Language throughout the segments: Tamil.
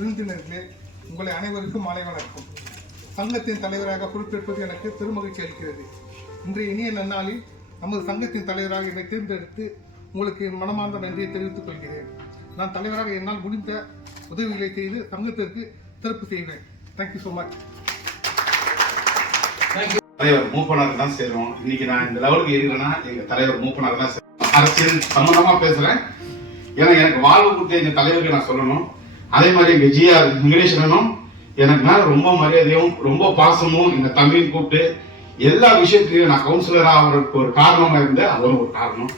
விருந்தினர்களே, உங்களை அனைவருக்கும் மாலை வணக்கம். சங்கத்தின் தலைவராக பொறுப்பேற்பது எனக்கு பெருமகிழ்ச்சி அளிக்கிறது. இன்றைய இனிய நன்னாளில் நமது சங்கத்தின் தலைவராக என்னை தேர்ந்தெடுத்து உங்களுக்கு மனமார்ந்த நன்றியை தெரிவித்துக் கொள்கிறேன். நான் தலைவராக என்னால் முடிந்த உதவிகளை செய்து சங்கத்திற்கு சிறப்பு செய்வேன். Thank you so much. தலைவர் மூப்பனார் தான் சேரும். இன்னைக்கு நான் இந்த லெவலுக்கு இருக்கிறேன்னா எங்க தலைவர் மூப்பனார் தான் சேரும். அரசியல் சம்பந்தமா பேசுறேன். ஏன்னா எனக்கு வாழ்வு கொடுத்த எங்க தலைவருக்கு நான் சொல்லணும். அதே மாதிரி எங்க ஜிஆர் வெங்கடேஸ்வரனும் எனக்கு மேல ரொம்ப மரியாதையும் ரொம்ப பாசமும் எங்க தம்பியும் கூப்பிட்டு எல்லா விஷயத்திலையும் நான் கவுன்சிலரா அவருக்கு ஒரு காரணமா இருந்து அவரும் ஒரு காரணம்.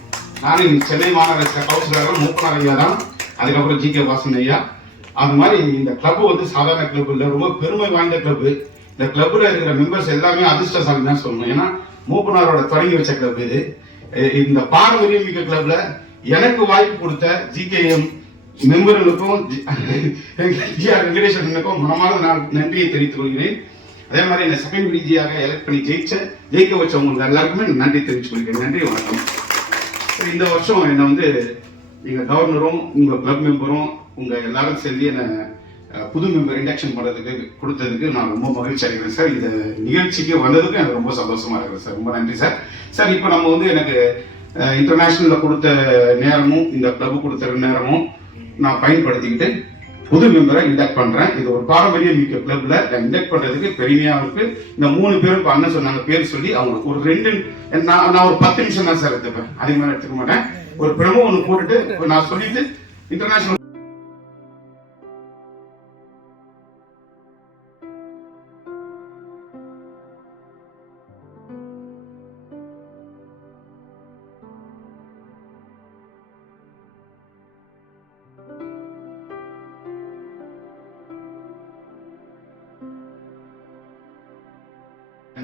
நானும் சென்னை மாநகர கவுன்சிலராக மூப்பனார் ஐயா தான், அதுக்கப்புறம் ஜி.கே. வாசன் ஐயா. அந்த மாதிரி இந்த கிளப் வந்து சாதாரண கிளப் இல்லை, ரொம்ப பெருமை வாய்ந்த கிளப். இந்த கிளப்ல இருக்கிற மெம்பர்ஸ் எல்லாமே அதிர்ஷ்டசாலி தான் சொல்லணும். ஏன்னா மூப்பனாரோட தொடங்கி வச்ச கிளப் இது. இந்த பாரம்பரியம் மிக்க கிளப்ல எனக்கு வாய்ப்பு கொடுத்த ஜி.கே.எம் மெம்பர்களுக்கும் ஜி.ஆர். வெங்கடேஸ்வரனுக்கும் மனமார்ந்த நான் நன்றியை தெரிவித்துக் கொள்கிறேன். அதே மாதிரி என்ன செகண்ட் விடிஜியாக எலக்ட் பண்ணி ஜெயிக்க வச்சவங்க எல்லாருக்குமே நன்றி தெரிவித்துக் கொள்கிறேன். நன்றி, வணக்கம். இந்த வருஷம் என்னை வந்து எங்க கவர்னரும் உங்க கிளப் மெம்பரும் உங்க எல்லாரும் சேர்ந்து என்ன புது மெம்பர் இண்டக்ஷன் பண்றதுக்கு கொடுத்ததுக்கு நான் ரொம்ப மகிழ்ச்சி அடைகிறேன் சார். இந்த நிகழ்ச்சிக்கு வந்ததுக்கு எனக்கு ரொம்ப சந்தோஷமா இருக்கிறேன் சார். ரொம்ப நன்றி சார். சார், இப்போ நம்ம வந்து எனக்கு இன்டர்நேஷனல்ல கொடுத்த நேரமும் இந்த கிளப் கொடுத்த நேரமும் நான் பயன்படுத்திக்கிட்டு புது மெம்பரை இண்டக்ட் பண்றேன். இது ஒரு பாரம்பரிய மிக்க கிளப்ல இண்டக்ட் பண்றதுக்கு பெருமையா இருக்கு. இந்த 3 பேருக்கு அண்ணன் சொன்னாங்க பேர் சொல்லி அவங்களுக்கு ஒரு நான் ஒரு 10 நிமிஷம் தான் சார் எடுத்துப்பேன், அதே மாதிரி எடுத்துக்க மாட்டேன். ஒரு பிரமோ ஒன்று போட்டுட்டு நான் சொல்லிட்டு இன்டர்நேஷனல்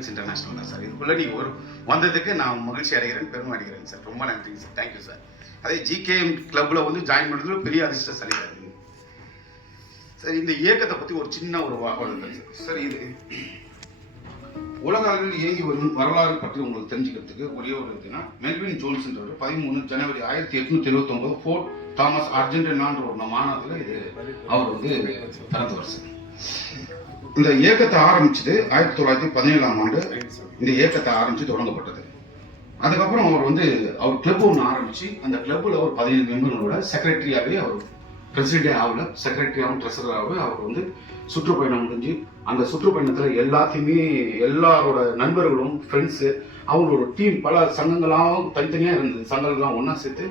இன்டர்நேஷனல் தான் சார். இதுக்குள்ள நீங்க ஒரு வந்ததுக்கு நான் மகிழ்ச்சி அடைகிறேன், பெருமை அடைகிறேன் சார். ரொம்ப நன்றி சார். Thank you sir. அதே ஜி.கே.எம் கிளப்ல வந்து ஜாயின் பண்றதுல பெரிய அதிர்ஷ்டசாலி சார். சார், இந்த இயக்கத்தை பத்தி ஒரு சின்ன ஒரு வாக்குவாதம் சார். இது உலக அளவில் இயங்கி வரும் வரலாறு பற்றி உங்களுக்கு தெரிஞ்சுக்கிறதுக்கு ஒரே ஒரு இதுனா, மெல்வின் ஜோன்ஸ் 13 ஜனவரி 1879 ஃபோர்ட் தாமஸ் அர்ஜென்டினான்ற ஒரு மாநாட்டில் இது அவர் வந்து பிறந்த வருஷம். இந்த இயக்கத்தை ஆரம்பிச்சது 1917ஆம் ஆண்டு. இந்த இயக்கத்தை ஆரம்பிச்சு தொடங்கப்பட்டது. அதுக்கப்புறம் அவர் கிளப் ஒன்று ஆரம்பிச்சு அந்த கிளப்ல ஒரு 17 மெம்பர்களோட செக்ரட்டரியாவே அவர் பிரசிடென்டே ஆகல, செக்ரட்டரியாகவும் ட்ரெஸராகவே அவர் வந்து சுற்றுப்பயணம் முடிஞ்சு அந்த சுற்றுப்பயணத்துல எல்லாத்தையுமே எல்லாரோட நண்பர்களும் ஃப்ரெண்ட்ஸு அவங்களோட டீம் பல சங்கங்களாகவும் தனித்தனியா இருந்தது. சங்கங்கள்லாம் ஒன்னா சேர்த்து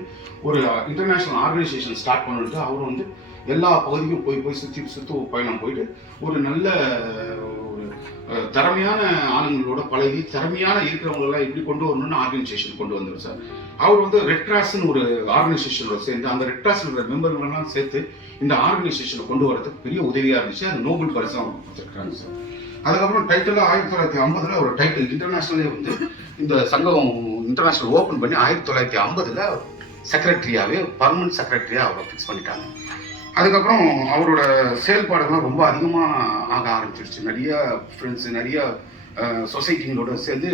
ஒரு இன்டர்நேஷனல் ஆர்கனைசேஷன் ஸ்டார்ட் பண்ணிட்டு அவர் வந்து எல்லா பகுதிக்கும் போய் சுற்று பயணம் போயிட்டு ஒரு நல்ல ஒரு திறமையான ஆளுங்களோட பழகி திறமையான இருக்கிறவங்களெல்லாம் எப்படி கொண்டு வரணும்னு ஆர்கனைசேஷன் கொண்டு வந்தார் சார். அவர் வந்து ரெட் கிராஸ்ன்னு ஒரு ஆர்கனைசேஷனோட சேர்ந்து அந்த ரெட் கிராஸ் மெம்பர்களெல்லாம் சேர்த்து இந்த ஆர்கனைசேஷனை கொண்டு வரதுக்கு பெரிய உதவியா இருந்துச்சு. அது நோபல் பரிசு அவங்க கொடுத்துருக்காங்க சார். அதுக்கப்புறம் டைட்டில் 1950 ஒரு டைட்டில் இன்டர்நேஷனலே வந்து இந்த சங்கம் இன்டர்நேஷனல் ஓபன் பண்ணி 1950 செக்ரட்டரியாவே பர்மனன்ட் செக்ரட்டரியா அவரை ஃபிக்ஸ் பண்ணிட்டாங்க. அதுக்கப்புறம் அவரோட செயல்பாடுகள்லாம் ரொம்ப அதிகமாக ஆக ஆரம்பிச்சிருச்சு. நிறைய ஃப்ரெண்ட்ஸு நிறைய சொசைட்டிங்களோட சேர்ந்து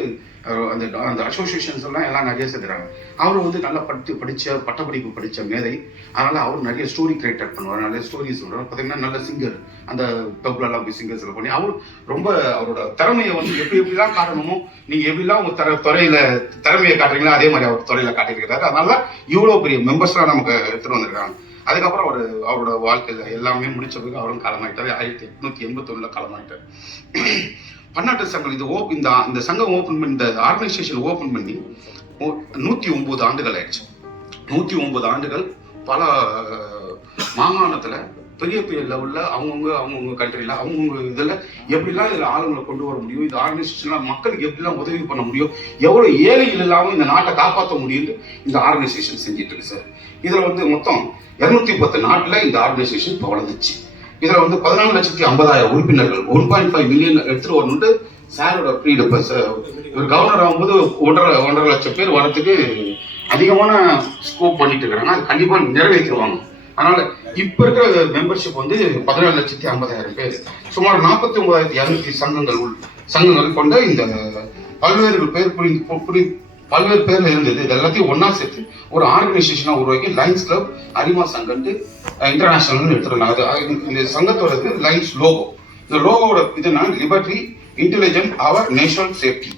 அந்த அசோசியேஷன்ஸ் எல்லாம் நிறைய சேர்த்துறாங்க. அவர் வந்து நல்லா படித்த பட்டப்படிப்பு படித்த மேதை. அதனால அவர் நிறைய ஸ்டோரி கிரியேட் பண்ணுவார், நிறைய ஸ்டோரிஸ் சொல்கிறார். பார்த்தீங்கன்னா நல்ல சிங்கர், அந்த பப்லெல்லாம் போய் சிங்கர்ஸ் எல்லாம் பண்ணி அவர் ரொம்ப அவரோட திறமையை வந்து எப்படிலாம் காட்டணுமோ, நீங்கள் எப்படிலாம் உங்கள் துறையில திறமையை காட்டுறீங்களோ அதே மாதிரி அவர் துறையில காட்டியிருக்கிறாரு. அதனால இவ்வளோ பெரிய மெம்பர்ஸ்லாம் நமக்கு எடுத்துகிட்டு வந்திருக்காங்க. அதுக்கப்புறம் அவரோட வாழ்க்கையில எல்லாமே முடிச்ச பிறகு அவரும் காலமாயிட்டார். 1881 காலமாயிட்டார். பன்னாட்டு சங்கம் இந்த சங்கம் ஓபன் பண்ணி இந்த ஆர்கனைசேஷன் ஓபன் பண்ணி 109 ஆண்டுகள் ஆயிடுச்சு. 109 ஆண்டுகள் பல மாகாணத்துல பெரிய பெரிய லெவல்ல அவங்கவுங்க கண்ட்ரில அவங்கவுங்க இதுல எப்படிலாம் இதுல ஆளுங்களை கொண்டு வர முடியும், இந்த ஆர்கனைசேஷன்ல மக்களுக்கு எப்படிலாம் உதவி பண்ண முடியும், எவ்வளவு ஏழைகள் இல்லாமல் இந்த நாட்டை காப்பாற்ற முடியும் இந்த ஆர்கனைசேஷன் செஞ்சிட்டு இருக்கு சார். இதுல வந்து மொத்தம் 210 நாட்டுல இந்த ஆர்கனைசேஷன் இப்போ வளர்ந்துச்சு. இதுல வந்து 14,50,000 உறுப்பினர்கள் 1.5 மில்லியன் எடுத்துட்டு வரணும்னு சாரோட ப்ரீடு. இவர் கவர்னர் ஆகும்போது 1.5 லட்சம் பேர் வரதுக்கு அதிகமான ஸ்கோப் பண்ணிட்டு இருக்கிறாங்க. அது கண்டிப்பா நிறைவேற்றுவாங்க. அதனால இப்ப இருக்கிற மெம்பர்ஷிப் வந்து 14,50,000 பேர். சுமார் 49,200 சங்கங்கள் கொண்ட இந்த பல்வேறு பேர் பல்வேறு பேர்ல இருந்தது. இது எல்லாத்தையும் ஒன்னா சேர்த்து ஒரு ஆர்கனைசேஷனா உருவாக்கி லைன்ஸ் கிளப் அரிமா சங்கன்ட்டு இன்டர்நேஷனல் எடுத்துருந்தாங்க. இந்த சங்கத்தோட லைன்ஸ் லோகோ. இந்த லோகோட இதுனா லிபர்ட்டி, இன்டெலிஜென்ட், அவர் நேஷனல் சேஃப்டி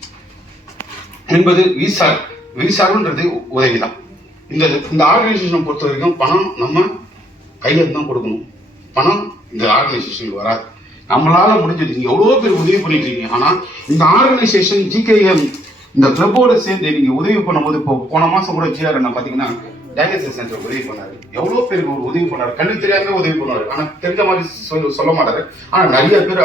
என்பது விசார்ன்றது உதவிதான். இந்த ஆர்கனைசேஷன் பொறுத்த வரைக்கும் பணம் நம்ம கையில தான் கொடுக்கணும். பணம் இந்த ஆர்கனைசேஷனுக்கு வராது. நம்மளால முடிஞ்சது. நீங்க எவ்வளவு பேர் உதவி பண்ணிட்டு இருக்கீங்க. ஆனா இந்த ஆர்கனைசேஷன் GKM இந்த கிளப்போட சேர்ந்து நீங்க உதவி பண்ணும்போது, இப்போ போன மாசம் கூட GR என்ன பாத்தீங்கன்னா டயாலிசிஸ் சென்டர் உதவி பண்ணாரு. எவ்வளவு பேருக்கு ஒரு உதவி பண்ணாரு. கண்ணு தெரியாம உதவி பண்ணுவாரு. ஆனா தெரிஞ்ச மாதிரி சொல்ல மாட்டாரு. ஆனா நிறைய பேர்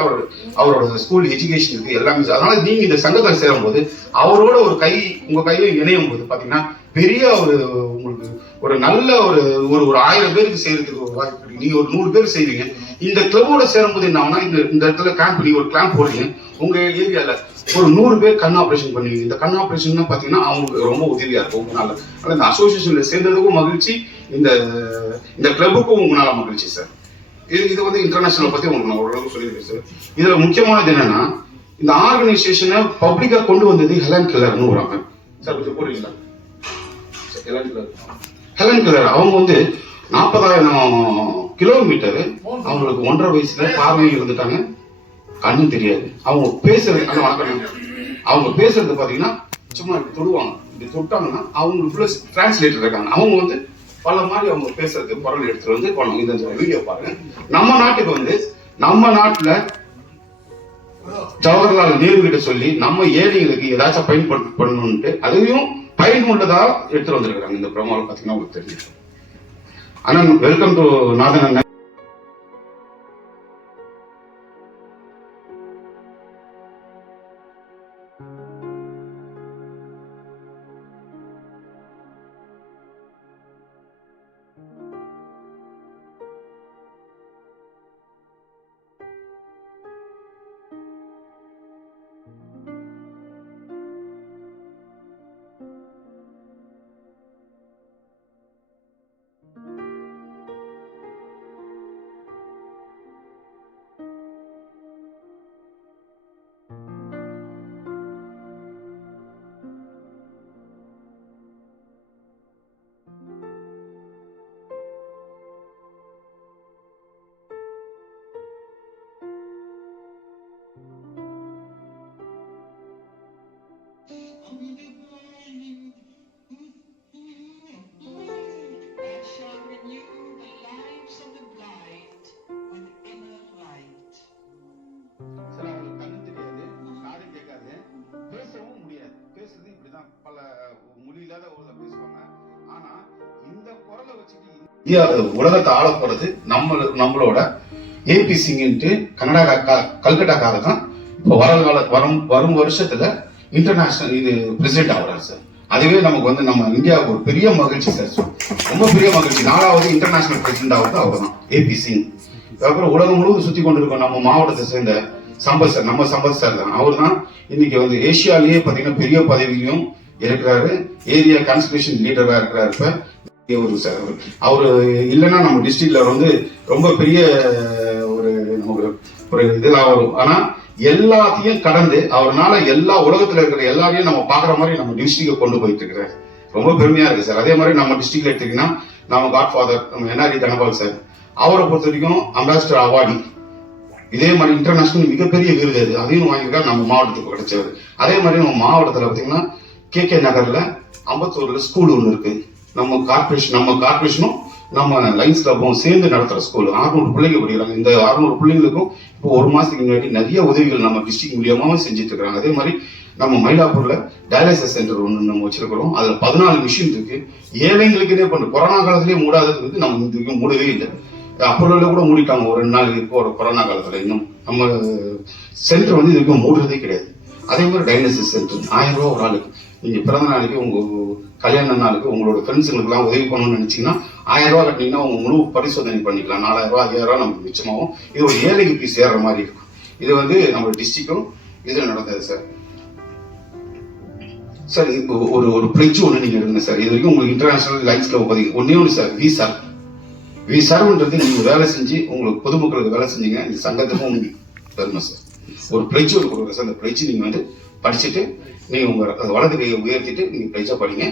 அவரோட ஸ்கூல் எஜுகேஷனுக்கு எல்லாமே. அதனால நீங்க இந்த சங்கத்தை சேரும் போது அவரோட உங்க கையும் இணையும் போது பாத்தீங்கன்னா பெரிய உங்களுக்கு ஒரு நல்ல ஒரு 1000 பேருக்கு செய்யறதுக்கு ஒரு வாய்ப்பு இருக்கு. நீங்க ஒரு 100 பேர் செய்வீங்க. இந்த கிளப்போட சேரும்போது என்ன ஆகுனா, இந்த இடத்துல கேம்ப் நீங்க ஒரு கிளாம்ப் போடுறீங்க. உங்க ஏரியால ஒரு 100 பேர் கண் ஆபரேஷன் பண்ணுவீங்க. இந்த கண் ஆபரேஷன் பாத்தீங்கன்னா அவங்களுக்கு ரொம்ப உதவியா இருக்கும். உங்களால இந்த அசோசியேஷன்ல சேர்ந்ததுக்கும் மகிழ்ச்சி, இந்த கிளப்புக்கும் உங்களால மகிழ்ச்சி சார். இது வந்து இன்டர்நேஷனல் பத்தி உங்களுக்கு நான் ஓரளவுக்கு சொல்லியிருக்கேன் சார். இதுல முக்கியமானது என்னன்னா, இந்த ஆர்கனைசேஷனை பப்ளிக்கா கொண்டு வந்தது ஹெலன் கெல்லர்னு ஒரு அம்மா சார். கொஞ்சம் போடுறீங்களா? ஹெலன் கெல்லர் அவங்க வந்து 40,000 கிலோமீட்டர் அவங்களுக்கு 1.5 வயசுல பார்வையில் இருந்துட்டாங்க. கண்ணு தெரியாது. அவங்க பேசுறது பாத்தீங்கன்னா சும்மா இப்படி தொடுவாங்க. இப்படி தொட்டாங்கன்னா அவங்களுக்குள்ள டிரான்ஸ்லேட்டர் இருக்காங்க. அவங்க வந்து பல மாதிரி அவங்க பேசுறது குரல் எடுத்துட்டு வந்து பண்ணுவாங்க. இந்த வீடியோ பாருங்க. நம்ம நாட்டுல ஜவஹர்லால் நேரு கிட்ட சொல்லி நம்ம ஏழைகளுக்கு ஏதாச்சும் பயன்படுத்தணும்ட்டு அதையும் பயனுள்ளதா எடுத்துட்டு வந்திருக்காங்க. இந்த ப்ரோமோல பாத்தீங்கன்னா உங்களுக்கு தெரியும். அண்ணன் வெல்கம் டு நாதன் அண்ணன். That shall renew the lives of the blind with inner light. Sir அவங்களுக்கு கண்ணு தெரியாது, காது கேட்காது, பேசவும் முடியாது. பேசுறது இப்படிதான் பல மொழி இல்லாத ஊர்ல பேசுவாங்க. ஆனா இந்த குரலை வச்சுட்டு இந்தியா உலகத்தை ஆள போறது நம்மளோட AP சிங்ன்ட்டு கல்கட்டாக்கார தான் இப்போ வரும் வருஷத்துல இன்டர்நேஷனல் இது பிரசிடென்ட் ஆகிறார் சார். அதுவே நமக்கு வந்து நம்ம இந்தியாவுக்கு ஒரு பெரிய மகிழ்ச்சி சார். ரொம்ப பெரிய மகிழ்ச்சி. 4வது இன்டர்நேஷனல் பிரசிடென்ட் ஆகுது அவர் தான், AP சிங். அதுக்கப்புறம் உலகம் முழுவதும் சுத்தி கொண்டிருக்கோம். நம்ம மாவட்டத்தை சேர்ந்த சம்பத் சார் தான். அவர் தான் இன்னைக்கு வந்து ஏசியாலேயே பாத்தீங்கன்னா பெரிய பதவியிலும் இருக்கிறாரு. ஏரியா கன்சர்வேஷன் லீடரா இருக்கிறாரு. இப்ப ஒரு சார் அவரு இல்லைன்னா நம்ம டிஸ்ட்ரிக்ட்ல வந்து ரொம்ப பெரிய ஒரு இதெல்லாம் வரும். ஆனா எல்லாத்தையும் கடந்து அவர்னால எல்லா உலகத்துல இருக்கிற எல்லாரையும் நம்ம பாக்குற மாதிரி நம்ம டிஸ்ட்ரிக்ட கொண்டு போயிட்டு இருக்கிறார். ரொம்ப பெருமையா இருக்கு சார். அதே மாதிரி நம்ம டிஸ்ட்ரிக்ட்ல எடுத்தீங்கன்னா நம்ம காட்ஃபாதர் நம்ம NRD தனபால் சார், அவரை பொறுத்த வரைக்கும் அம்பாசிடர் அவார்டி. இதே மாதிரி இன்டர்நேஷனல் மிகப்பெரிய விருது அது, அதையும் வாங்கியிருக்கா நம்ம மாவட்டத்துக்கு கிடைச்சது. அதே மாதிரி நம்ம மாவட்டத்துல பாத்தீங்கன்னா KK நகர்ல அம்பத்தூர்ல ஸ்கூல் ஒண்ணு இருக்கு. நம்ம கார்பரேஷனும் நம்ம லைன்ஸ் கிளப்பும் சேர்ந்து நடத்துற ஸ்கூல் 600 பிள்ளைங்க படிக்கிறாங்க. இந்த 600 பிள்ளைங்களுக்கும் இப்போ ஒரு மாசத்துக்கு முன்னாடி நிறைய உதவிகள் நம்ம டிஸ்ட்ரிக்ட் மூலியமாவே செஞ்சுட்டு இருக்காங்க. அதே மாதிரி நம்ம மயிலாப்பூர்ல டயாலிசிஸ் சென்டர் ஒன்று நம்ம வச்சிருக்கிறோம். அதுல 14 மிஷின் இருக்கு. ஏழைங்களுக்குன்னே பண்ண கொரோனா காலத்திலேயே மூடாதது வந்து நம்ம இதுக்கு மூடவே இல்லை. அப்போல கூட மூடிட்டாங்க ஒரு 2 நாள். இப்போ ஒரு கொரோனா காலத்துல இன்னும் நம்ம சென்டர் வந்து இதுக்கு மூடுறதே கிடையாது. அதே மாதிரி டயாலிசிஸ் சென்டர் 1000 ரூபா ஒரு ஆளுக்கு. நீங்க பிறந்த நாளைக்கு உங்க கல்யாண நாளுக்கு உங்களோட ஃப்ரெண்ட்ஸுங்களுக்கு எல்லாம் உதவி பண்ணணும்னு நினைச்சீங்கன்னா 1000 ரூபாய் கட்டினீங்கன்னா உங்க முழு பரிசோதனை பண்ணிக்கலாம். 4000 ரூபாய் 5000 ரூபாய் நமக்கு மிச்சமாகும். இது ஒரு ஏழைக்கு போய் சேர்ற மாதிரி இருக்கும். இது வந்து நம்ம டிஸ்ட்ரிக்டும் இதுல நடந்தது சார். சார் இப்போ ஒரு பிளெட்ஜ் ஒன்று நீங்க எடுங்க சார். இது வரைக்கும் உங்களுக்கு இன்டர்நேஷனல் லைன்ஸ் கிளப் பத்தி ஒன்னே ஒன்று சார், வி சர்வ்ன்றது நீங்க வேலை செஞ்சு உங்களுக்கு பொதுமக்களுக்கு வேலை செஞ்சீங்க. இந்த சங்கத்துக்கும் பெருமை சார். ஒரு பிளட்ஜ் ஒன்று கொடுக்குறேன் சார். அந்த பிளட்ஜ் நீங்கள் வந்து படிச்சுட்டு நீங்கள் உங்கள் வலது கையை உயர்த்திட்டு நீங்கள் பிளட்ஜாக படிங்க.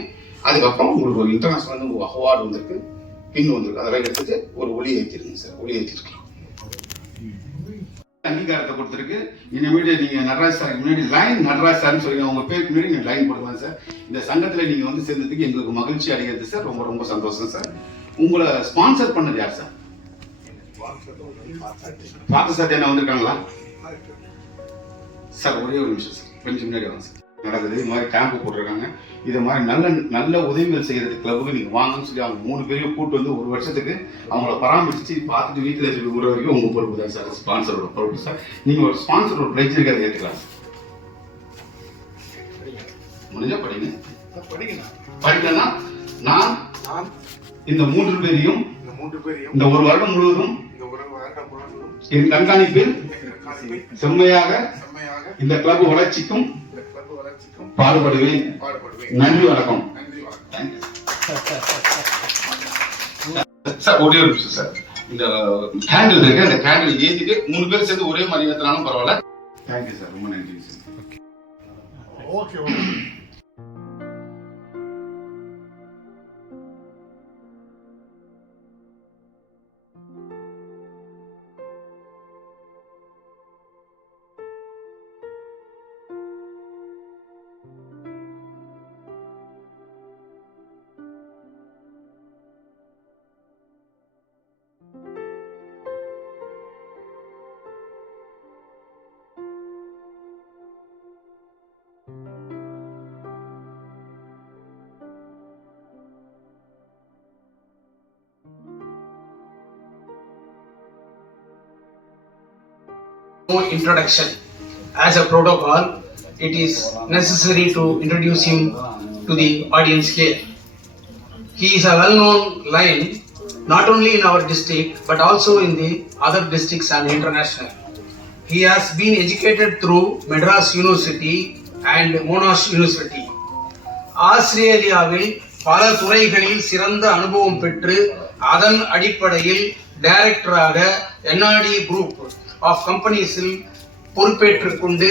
அதுக்கப்புறம் உங்களுக்கு ஒரு இன்டர்நேஷனல் வந்து அவார்டு வந்திருக்கு, பின் வந்திருக்கு, அதெல்லாம் எடுத்துட்டு ஒரு ஒளி ஏற்றிருங்க சார். ஒளி ஏற்றிருக்கலாம். அங்கீகாரத்தை கொடுத்துருக்கு. இனிமேல் நீங்க நடராஜ் சார் முன்னாடி லைன் நடராஜ் சார்னு சொல்லி உங்க பேருக்கு முன்னாடி நீங்க லைன் போடுவாங்க சார். இந்த சங்கத்துல நீங்க வந்து சேர்ந்ததுக்கு எங்களுக்கு மகிழ்ச்சி அடைகிறது சார். ரொம்ப ரொம்ப சந்தோஷம் சார். உங்களை ஸ்பான்சர் பண்ணது யார் சார்? பார்த்த சார் என்ன வந்திருக்காங்களா சார்? ஒரே ஒரு நிமிஷம் சார், கொஞ்சம் முன்னாடி வாங்க சார். நடக்குது இது மாதிரி கேம்ப் போட்டிருக்காங்க. இது மாதிரி நல்ல உதவிகள் செய்யறது கிளப்புக்கு நீங்க வாங்கன்னு சொல்லி அவங்க 3 பேரையும் கூட்டு வந்து ஒரு வருஷத்துக்கு அவங்கள பராமரிச்சு பார்த்துட்டு வீட்டில் இருக்கிற ஒரு வரைக்கும் உங்க பொறுப்பு தான் சார். ஸ்பான்சரோட பொறுப்பு சார். நீங்க ஒரு ஸ்பான்சரோட பிரைஸ் அதை ஏற்றுக்கலாம். முடிஞ்சா படிங்க. படிக்கலன்னா நான் இந்த 3 பேரையும் இந்த ஒரு வருடம் முழுவதும் என் கண்காணிப்பில் செம்மையாக இந்த கிளப் வளர்ச்சிக்கும் பாடுபடுவேன். நன்றி, வணக்கம் சார். ஒரே ஒரு நிமிஷம் சார். இந்த கேண்டில் இருக்கு, அந்த கேண்டில் ஏத்திட்டு 3 பேர் சேர்ந்து ஒரே மாதிரி ஏத்தினாலும் பரவாயில்ல. தேங்க்யூ சார், ரொம்ப நன்றி sir. Okay. No introduction. As a protocol, it is necessary to introduce him to the audience here. He is a well-known lion not only in our district but also in the other districts and international. He has been educated through Madras University and Monash University. ஆஸ்திரேலியாவில் பல துறைகளில் சிறந்த அனுபவம் பெற்று அதன் அடிப்படையில் டைரக்டராக என்ஆர்டி குரூப் ஆஃப் கம்பெனிஸில் பொறுப்பேற்றுக் கொண்டு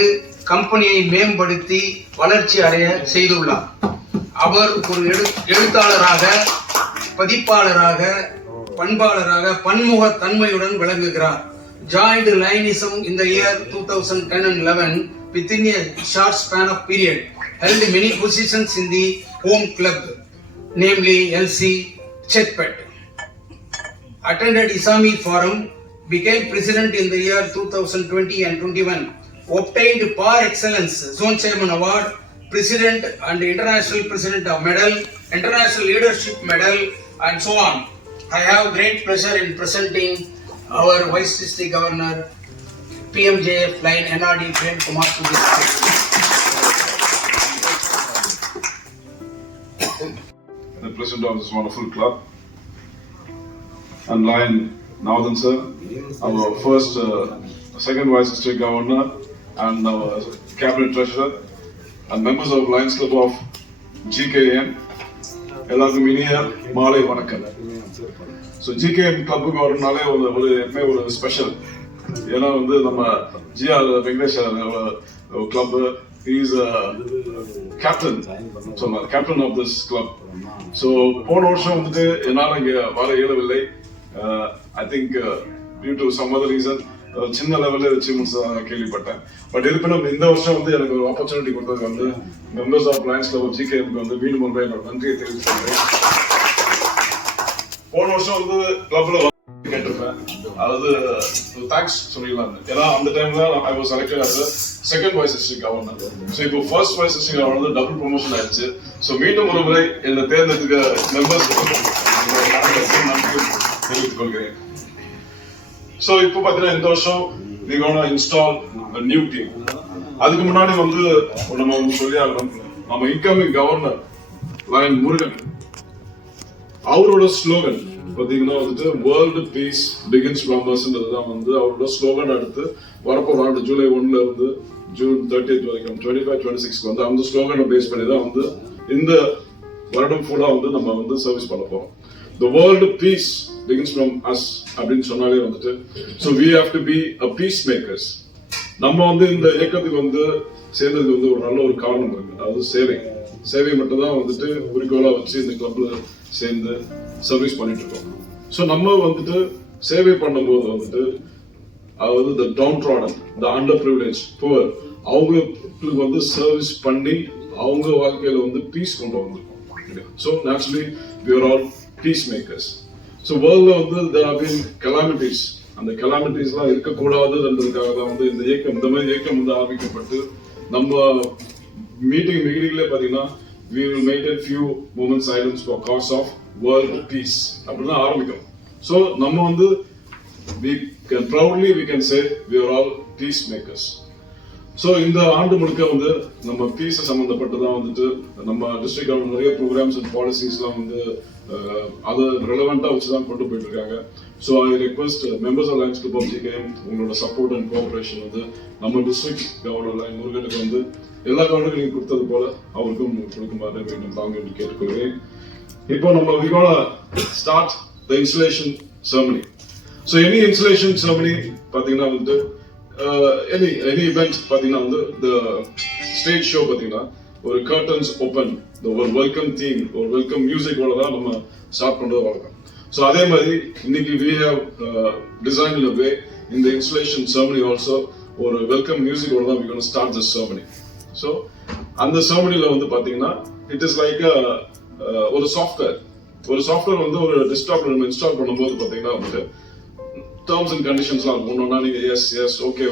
கம்பெனியை மேம்படுத்தி வளர்ச்சி அடைய செய்துள்ளார். அவர் ஒரு எழுத்தாளராக, பதிப்பாளராக, பண்பாளராக பன்முகத்தன்மையுடன் விளங்குகிறார். Joined Lionism in the year 2010 and 11 within a short span of period. Held many positions in the home club, namely LC Chetpet. Attended Isami Forum. Became president in the year 2020 and 21. Obtained Par Excellence Zone Chairman Award, President and International President of Medal, International Leadership Medal, and so on. I have great pleasure in presenting our Vice District Governor, PMJF Line NRD Prem Kumar to this stage. The president of this wonderful club, and Lion Navadhan sir, our first, second Vice District Governor, and our Cabinet Treasurer, and members of Lions Club of GKM, எல்லாருக்கும் இனிய மாலை வணக்கம். ஸோ ஜிகேஎம் கிளப்புக்கு வரனாலே எப்பவுமே ஒரு ஸ்பெஷல். ஏன்னா வந்து நம்ம GR Venkatesh club is captain சொன்னார், captain of this club. So போன வருஷம் வந்துட்டு என்னால் இங்கே வர இயலவில்லை. I think due to some other reason சின்ன லெவலில் அச்சீவ்மெண்ட்ஸ் கேள்விப்பட்டேன். பட் இருப்பினும் இந்த வருஷம் வந்து எனக்கு ஒரு ஆப்பர்ச்சுனிட்டி கொடுத்ததுக்கு வந்து மெம்பர்ஸ் ஆஃப் லயன்ஸ் கிளப் ஜிகேஎம்க்கு வந்து மீண்டும் முறை என்னோட நன்றியை தெரிவிச்சுக்கிறேன். போன வருஷம் வந்து கிளப்ல கேட்டிருப்பேன், அதாவது தேங்க்ஸ் சொல்லிடலாம். ஏன்னா அந்த டைம்ல I was selected as second vice district governor. So இப்போ ஃபர்ஸ்ட் வைஸ் டிஸ்ட்ரிக்ட் கவர்னர் வந்து டபுள் ப்ரொமோஷன் ஆயிடுச்சு. ஸோ மீண்டும் ஒரு முறை என்னை தேர்ந்தெடுக்க மெம்பர்ஸ் நன்றி தெரிவித்துக் கொள்கிறேன். ஸோ இப்போ பார்த்தீங்கன்னா இந்த வருஷம் we gonna install a new team. அதுக்கு முன்னாடி வந்து நம்ம சொல்லி ஆகணும், நம்ம இன்கமிங் கவர்னர் லயன் முருகன் அவரோட ஸ்லோகன் பார்த்தீங்கன்னா வந்துட்டு வேர்ல்டு பீஸ் பிகின்ஸ் ஃப்ரம் அஸ்ன்றது தான் வந்து அவரோட ஸ்லோகன். அடுத்து வரப்போற ஆண்டு ஜூலை 1ல இருந்து ஜூன் 30th வரைக்கும் 25-26 வந்து அந்த ஸ்லோகனை பேஸ் பண்ணி தான் வந்து இந்த வருடம் ஃபுல்லா வந்து நம்ம வந்து சர்வீஸ் பண்ண போறோம். The world peace begins from us அப்படின்னு சொன்னாலே வந்துட்டு, so we have to be a peacemakers. நம்ம வந்து இந்த இயக்கத்துக்கு வந்து சேர்ந்ததுக்கு வந்து ஒரு நல்ல ஒரு காரணம் இருக்கு. அதாவது சேவை மட்டும் தான் வந்துட்டு குறிக்கோளா வச்சு இந்த கிளப்ல சேர்ந்து சர்வீஸ் பண்ணிட்டு இருக்கோம். ஸோ நம்ம வந்துட்டு சேவை பண்ணும்போது வந்துட்டு அதாவது the downtrodden, the underprivileged, poor, அவங்களுக்கு வந்து சர்வீஸ் பண்ணி அவங்க வாழ்க்கையில வந்து பீஸ் கொண்டு வந்திருக்கோம். So naturally we are all peacemakers. So வேர்ல்ட்ல வந்து there have been calamities. அந்த கெலாமிட்டிஸ்லாம் இருக்கக்கூடாதுன்றதுக்காக தான் வந்து இந்த மாதிரி இயக்கம் வந்து ஆரம்பிக்கப்பட்டு நம்ம மீட்டிங்லேயே பார்த்தீங்கன்னா we will maintain few moments silence for cause of world peace அப்படிதான் ஆரம்பிக்கும். ஸோ நம்ம வந்து we can say we are all peacemakers. So இந்த ஆண்டு முழுக்க வந்து நம்ம பீஸ் சம்பந்தப்பட்டு தான் வந்துட்டு நம்ம டிஸ்ட்ரிக்ட் கவர்மெண்ட் நிறைய ப்ரோக்ராம்ஸ் அண்ட் பாலிசிஸ்லாம் வந்து அதை ரெலவெண்ட்டாக வச்சு தான் கொண்டு போயிட்டு இருக்காங்க. So I request members of Lions Club of GKM உங்களோட சப்போர்ட் அண்ட் கோஆபரேஷன் வந்து நம்ம டிஸ்ட்ரிக்ட் கவர்னர் லைன் முருகனுக்கு வந்து எல்லா கவர்னருக்கும் நீங்கள் கொடுத்தது போல அவருக்கும் கொடுக்குமாறு மீண்டும் தாங்க கேட்டுக்கொள்கிறேன். இப்போ நம்ம we gonna start the installation ceremony. So any installation ceremony பார்த்தீங்கன்னா வந்து any event பார்த்தீங்கன்னா வந்து the stage show பார்த்தீங்கன்னா ஒரு curtains open, ஒரு வெல்கம் தீம், ஒரு வெல்கம் மியூசிக்கோட தான் நம்ம ஸ்டார்ட் பண்ணுறது வழக்கம். ஸோ அதே மாதிரி இன்னைக்கு we have designed a way in the installation ceremony also ஒரு வெல்கம் மியூசிக்கோட தான் we gonna start this ceremony. So அந்த செரமனியில் வந்து பார்த்தீங்கன்னா இட் இஸ் லைக் ஒரு சாஃப்ட்வேர் வந்து ஒரு டெஸ்க்டாப்ல நம்ம இன்ஸ்டால் பண்ணும்போது பார்த்தீங்கன்னா வந்துட்டு டேர்ம்ஸ் அண்ட் கண்டிஷன்ஸ்லாம் ஒன்றா நீங்கள் எஸ் ஓகே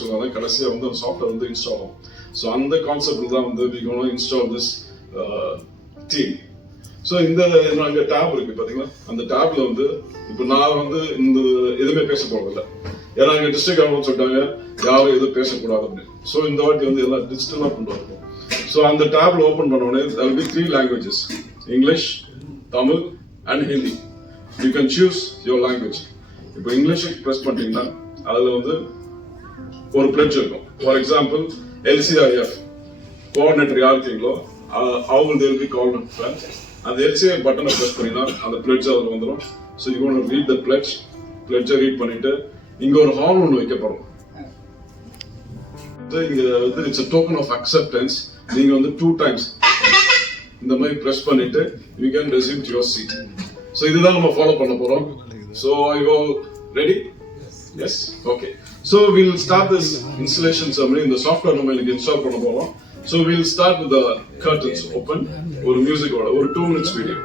சொல்லுவாங்க. கடைசியாக வந்து அந்த சாஃப்ட்வேர் வந்து இன்ஸ்டால் ஆகும். ஸோ அந்த கான்செப்ட் தான் வந்து we gonna install this team. So இந்த அங்கே டேப் இருக்கு பார்த்தீங்கன்னா அந்த டேப்ல வந்து இப்போ நான் வந்து இந்த எதுவுமே பேச போறதில்லை. ஏன்னா எங்கள் டிஸ்ட்ரிக்ட் கவர்மெண்ட் சொல்லிட்டாங்க யாரும் எதுவும் பேசக்கூடாது அப்படின்னு. ஸோ இந்த வாட்டி வந்து எல்லாம் டிஜிட்டலாக கொண்டு வரணும். ஸோ அந்த டேப்ல ஓப்பன் பண்ண உடனே there will be 3 languages, English, Tamil and Hindi. You can choose your language. இப்போ இங்கிலீஷுக்கு ப்ரெஸ் பண்ணிட்டீங்கன்னா அதில் வந்து ஒரு பிளட்ஜ் இருக்கும். ஃபார் எக்ஸாம்பிள் LCIF கோஆர்டினேட்டர் யார் இருக்கீங்களோ அவங்க will be called friends. அந்த LCIF பட்டனை ப்ரெஸ் பண்ணினா அந்த பிளட்ஜ் அதில் வந்துடும். So you can read the பிளட்ஜை ரீட் பண்ணிட்டு இங்க ஒரு ஹார்ன் ஒன்று வைக்கப்படும். இங்க வந்து it's a token of acceptance. நீங்க வந்து 2 times இந்த மாதிரி பிரஸ் பண்ணிட்டு you can resume to your seat. So இதுதான் நம்ம ஃபாலோ பண்ண போறோம். So are you all ready? Yes. Okay. So we'll start this installation ceremony. இந்த சாஃப்ட்வேர் நம்ம இன்னைக்கு இன்ஸ்டால் பண்ண போறோம். So we'll start with the curtains open. ஒரு மியூசிக்கோட ஒரு 2 minutes video.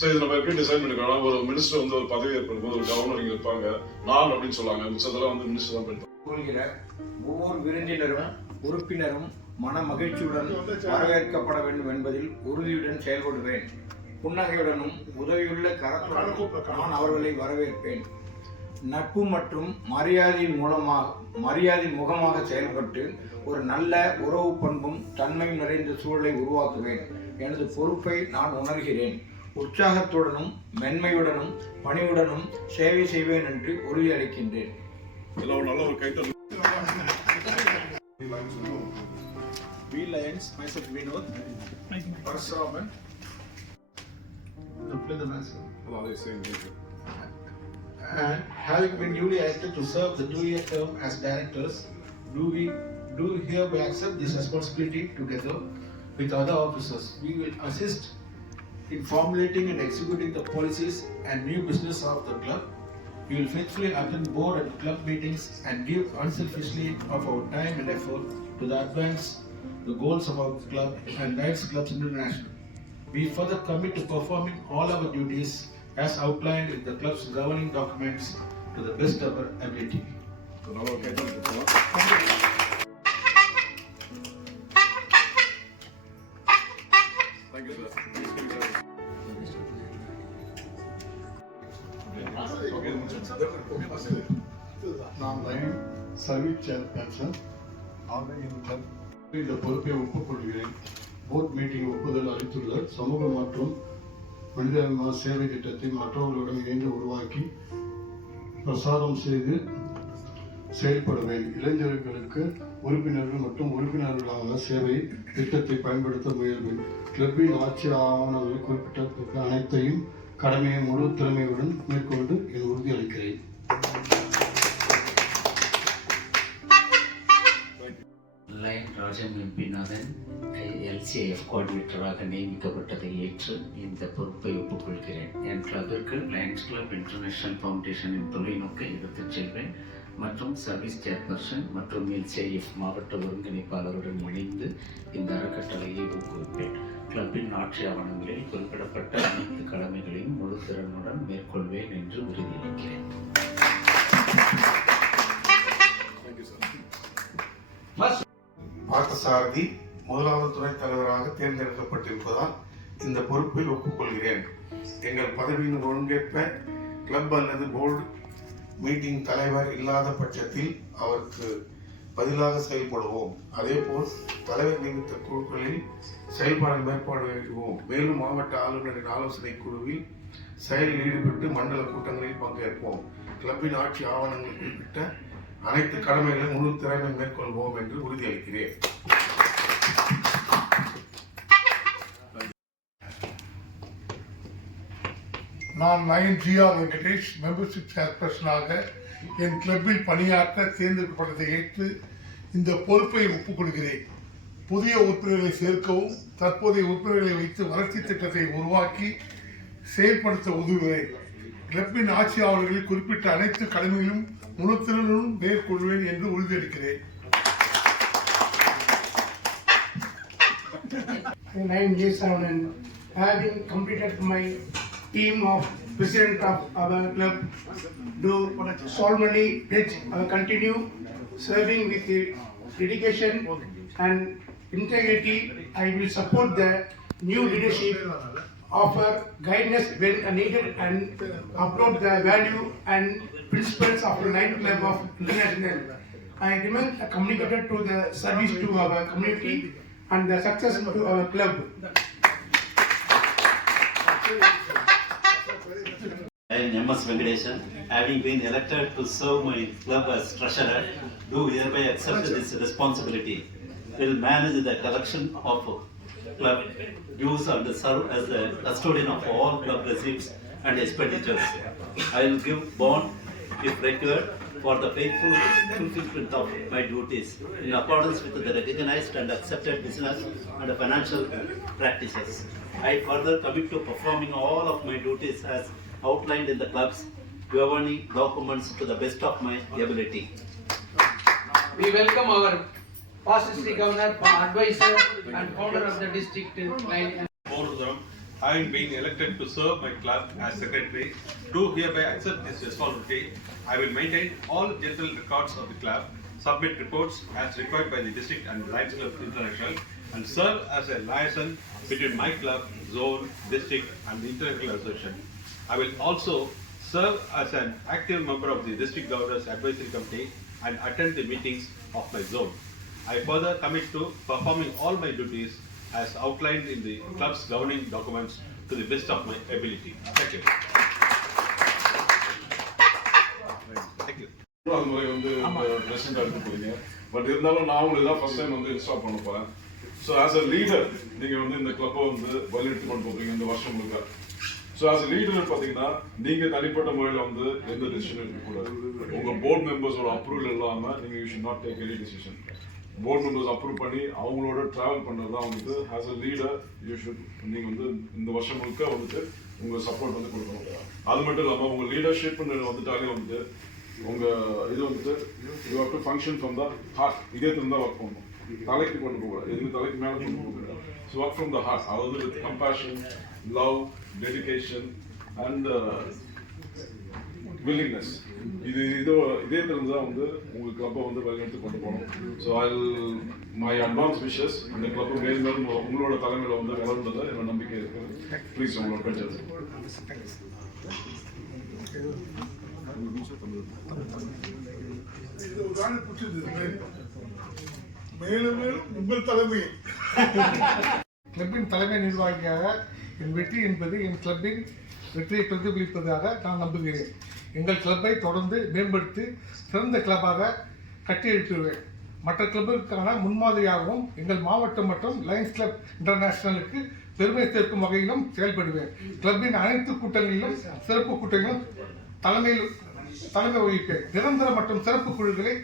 ஸோ இது நம்ம எப்படி டிசைன் பண்ணிக்கலாம். ஒரு மினிஸ்டர் வந்து ஒரு பதவி ஏற்படும்போது ஒரு கவர்னர் இங்கே இருப்பாங்க, நான் அப்படின்னு சொல்லுவாங்க. மிச்சதெல்லாம் வந்து மினிஸ்டர் தான் பண்ணிப்பாங்க. கொள்கிற ஒவ்வொரு விருந்தினரும் உறுப்பினரும் மன மகிழ்ச்சியுடன் வரவேற்கப்பட வேண்டும் என்பதில் உறுதியுடன் செயல்படுவேன். புன்னகையுடனும் உதவியுள்ள கரத்துடனும் நான் அவர்களை வரவேற்பேன். நட்பு மற்றும் மரியாதையின் முகமாக செயல்பட்டு ஒரு நல்ல உறவு பண்பும் தன்மையும் நிறைந்த சூழலை உருவாக்குவேன். எனது பொறுப்பை நான் உணர்கிறேன். உற்சாகத்துடனும் மென்மையுடனும் பணிவுடனும் சேவை செய்வேன் என்று உறுதியளிக்கின்றேன். நல்ல ஒரு கைத்தல். We Lions, myself Vinod, Parasuraman. And having been duly elected to serve the 2-year term as directors, do hereby accept this responsibility together with other officers. We will assist in formulating and executing the policies and new business of the club. We will faithfully attend board and club meetings and give unselfishly of our time and effort to advance the goals of our club and Lions Clubs International. We further commit to performing all our duties as outlined in the club's governing documents to the best of our ability. நான் லைன் சர்வீஸ் சேர்பர்சன் ஆக இந்த பொறுப்பை ஒப்புக்கொள்கிறேன். போர்ட் மீட்டிங் ஒப்புதல் அளித்துள்ள சமூக மற்றும் மனிதநல சேவை திட்டத்தை மற்றவர்களுடன் இணைந்து உருவாக்கி பிரசாரம் செய்து செயல்படுவேன். இளைஞர்களுக்கு உறுப்பினர்கள் மற்றும் உறுப்பினர்களாக சேவை திட்டத்தை பயன்படுத்த முயல்வேன். கிளப்பின் ஆட்சி ஆவணங்களில் குறிப்பிட்ட அனைத்தையும் கடமையை முழு திறமையுடன் மேற்கொண்டு என் உறுதியளிக்கிறேன். லைன் ராஜம் எம்பிநாதன் எல்சிஐஎஃப் கோஆர்டினேட்டராக நியமிக்கப்பட்டதை ஏற்று இந்த பொறுப்பை ஒப்புக்கொள்கிறேன். என் கிளப்பிற்கு லயன்ஸ் கிளப் இன்டர்நேஷனல் ஃபவுண்டேஷனின் தொலைநோக்கை எடுத்துச் செல்வேன் மற்றும் சர்வீஸ் சேர்பர்சன் மற்றும் எல்சிஐஎஃப் மாவட்ட ஒருங்கிணைப்பாளருடன் இணைந்து இந்த அறக்கட்டளையை ஊக்குவிப்பேன். கிளப்பின் ஆட்சி ஆவணங்களில் குறிப்பிடப்பட்ட அனைத்து கடமைகளையும் முழு திறனுடன் மேற்கொள்வேன் என்று உறுதியளிக்கிறேன். பார்த்தசாரதி முதலாவது துணைத் தலைவராக தேர்ந்தெடுக்கப்பட்டிருப்பதால் இந்த பொறுப்பை ஒப்புக்கொள்கிறேன். எங்கள் பதவியின் ஒழுங்கேற்ப கிளப் அல்லது போர்டு மீட்டிங் தலைவர் இல்லாத பட்சத்தில் அவருக்கு பதிலாக செயல்படுவோம். அதேபோல் தலைவர் நியமித்த குழுக்களில் செயல்பாடு மேற்பாடுவோம். மேலும் மாவட்ட ஆளுநரின் ஆலோசனை குழுவில் செயலில் ஈடுபட்டு மண்டல கூட்டங்களில் பங்கேற்போம். கிளப்பின் ஆட்சி ஆவணங்கள் குறிப்பிட்ட அனைத்து கடமைகளையும் முழு திறமை மேற்கொள்வோம் என்று உறுதியளிக்கிறேன். நான் லைன் ஜிஆர் வெங்கடேஷ் மெம்பர்ஷிப் சேர்பர்சனாக என் கிளப்பில் பணியாற்ற தேர்ந்தெடுக்கப்பட்டதை ஏற்று இந்த பொறுப்பை ஒப்புக்கொள்கிறேன். புதிய உறுப்பினர்களை சேர்க்கவும் தற்போதைய உறுப்பினர்களை வைத்து வளர்ச்சி திட்டத்தை உருவாக்கி செயல்படுத்த உதவுகிறேன். கிளப்பின் ஆட்சியாளர்களில் குறிப்பிட்ட அனைத்து கடமைகளும் முழுத்திறனுடன் மேற்கொள்வேன் என்று உறுதியளிக்கிறேன். I'm Jason, and having completed my team of president of our club, do solemnly pledge continue serving with dedication and integrity. I will support the new leadership, offer guidance when needed, and uphold the value and principles of the Line Club of International. I remain communicated to the service to our community and the success to our club. I am M.S. Venkatesan. Having been elected to serve my club as treasurer, do hereby accept this responsibility. Will manage the collection of club dues and serve as the custodian of all club receipts and expenditures. I will give bond if required for the faithful fulfillment of my duties in accordance with the recognized and accepted business and financial practices. I further commit to performing all of my duties as outlined in the club's governing documents to the best of my ability. We welcome our past district governor, advisor and founder of the district line. Having been elected to serve my club as secretary, do hereby accept this responsibility. I will maintain all general records of the club, submit reports as required by the district and Lions Club International, and serve as a liaison between my club, zone, district, and the international association. I will also serve as an active member of the district governor's advisory committee and attend the meetings of my zone. I further commit to performing all my duties as outlined in the club's governing documents to the best of my ability. Thank you. Thank you. அது முறை வந்து பிரசிடென்ட் எடுத்து போறீங்க. பட் இருந்தாலும் நான் உங்களுக்கு தான் ஃபர்ஸ்ட் டைம் வந்து இன்ஸ்டால் பண்ண போறேன். ஸோ ஆஸ் அ லீடர் நீங்க வந்து இந்த கிளப்பை வந்து வழிநடத்தி கொண்டு போறீங்க இந்த வருஷம் முழுக்க. ஸோ ஆஸ் அ லீடர் பார்த்தீங்கன்னா நீங்க தனிப்பட்ட முறையில் வந்து எந்த டிசிஷன் எடுக்கக்கூடாது. உங்க போர்ட் மெம்பர்ஸோட அப்ரூவல் இல்லாம நீங்க you should not take any decision. Board members approve பண்ணி அவங்களோட டிராவல் பண்ணுறது தான் வந்துட்டு as a leader you should நீங்கள் வந்து இந்த வருஷம் முழுக்க வந்துட்டு உங்கள் சப்போர்ட் வந்து கொடுக்கணும். அது மட்டும் இல்லாமல் உங்கள் லீடர்ஷிப்னு வந்துட்டாலே வந்துட்டு உங்கள் இது வந்துட்டு you have to function from the heart. இதயத்துல தான் ஒர்க் பண்ணணும். தலைக்கு கொண்டு போகக்கூடாது. எதுவுமே தலைக்கு மேலே கொண்டு போகக்கூடாது. So work from the heart. அதாவது with compassion, love, dedication and willingness. இதே தெரிஞ்சு தான் வந்து உங்கள் கிளப்பை வந்து வழிநடத்தி கொண்டு போகணும். ஸோ மை அட்வான்ஸ் விஷஸ் இந்த கிளப்பு மேலும் உங்களோட தலைமையில் வந்து வளர்ந்ததை என்னோட நம்பிக்கை இருக்கு. ப்ளீஸ் உங்களோட பேச்சு. மேலும் மேலும் உங்கள் தலைமை கிளப்பின் தலைமை நிர்வாகியாக என் வெற்றி என்பது என் கிளப்பின் வெற்றியை பிரதிபலிப்பதாக நான் நம்புகிறேன். எங்கள் கிளப்பை தொடர்ந்து மேம்படுத்தி சிறந்த கிளப்பாக கட்டியெழுப்பிடுவேன். மற்ற கிளப்புக்கான முன்மாதிரியாகவும் எங்கள் மாவட்டம் மற்றும் லயன்ஸ் கிளப் இன்டர்நேஷனலுக்கு பெருமை சேர்க்கும் வகையிலும் செயல்படுவேன். கிளப்பின் அனைத்து கூட்டங்களிலும் சிறப்பு கூட்டங்களிலும் தலைமை வகிப்பேன். நிரந்தர மற்றும் சிறப்பு குழுக்களை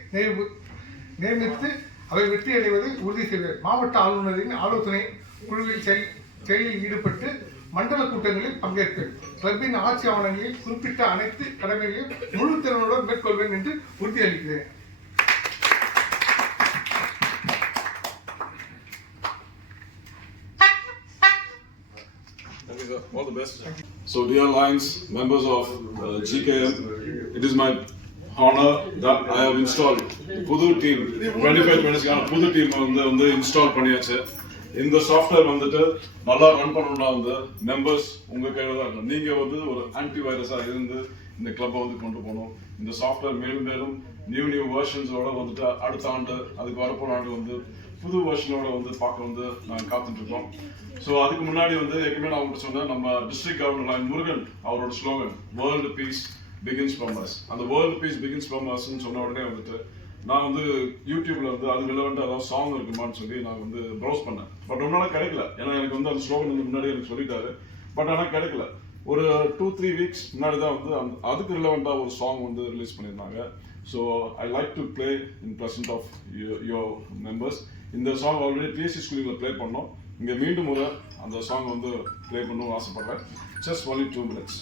நியமித்து அவை வெற்றியடைவதை உறுதி செய்வேன். மாவட்ட ஆளுநரின் ஆலோசனை குழுவில் செயலில் ஈடுபட்டு மண்டல கூட்டங்களில் பங்கேற்பேன். கிளப்பின் ஆட்சி ஆவணங்களில் குறிப்பிட்ட அனைத்து கடமைகளையும் முழு திறனுடன் மேற்கொள்வேன் என்று உறுதியளிக்கிறேன். All the best. So dear Lions, members of GKM, it is my honor that I have installed புது டீம் 25-26 புது டீம் வந்து இன்ஸ்டால் பண்ணியாச்சு. இந்த சாஃப்ட்வேர் வந்துட்டு நல்லா ரன் பண்ணணும்னா வந்து மெம்பர்ஸ் உங்க கையில தான் இருக்கும். நீங்க வந்து ஒரு ஆன்டி வைரஸா இருந்து இந்த கிளப்பை வந்து கொண்டு போகணும். இந்த சாஃப்ட்வேர் மேலும் மேலும் நியூ வெர்ஷன்ஸோட வந்துட்டு அடுத்த ஆண்டு அதுக்கு வரப்போற ஆண்டு வந்து புது வெர்ஷனோட வந்து பார்க்க வந்து நாங்கள் காத்துட்டு இருக்கோம். ஸோ அதுக்கு முன்னாடி வந்து ஏற்கனவே நான் உங்களுக்கு சொன்னேன், நம்ம டிஸ்ட்ரிக்ட் கவர்னர் லைன் முருகன் அவரோட slogan world piece begins from us. அந்த வேர்ல்டு பீஸ் பிகின்ஸ் ஃப்ரம் அஸ்ன்னு சொன்ன உடனே வந்துட்டு நான் வந்து யூடியூப்ல வந்து அது ரிலவெண்டா ஏதாவது சாங் இருக்குமான்னு சொல்லி நான் வந்து ப்ரௌஸ் பண்ணேன். பட் ஒன்னால கிடைக்கல. ஏன்னா எனக்கு வந்து அந்த ஸ்லோகன் வந்து முன்னாடி எனக்கு சொல்லிட்டாரு. பட் ஆனால் கிடைக்கல. ஒரு 2-3 வீக்ஸ் முன்னாடி தான் வந்து அதுக்கு ரிலவெண்டா ஒரு சாங் வந்து ரிலீஸ் பண்ணியிருந்தாங்க. So I like to play in present of your members. இந்த சாங் ஆல்ரெடி டிஎஸ்சி ஸ்கூலில் ப்ளே பண்ணோம். இங்கே மீண்டும் ஒரு அந்த சாங் வந்து ப்ளே பண்ணணும்னு ஆசைப்படுறேன். Just only 2 minutes.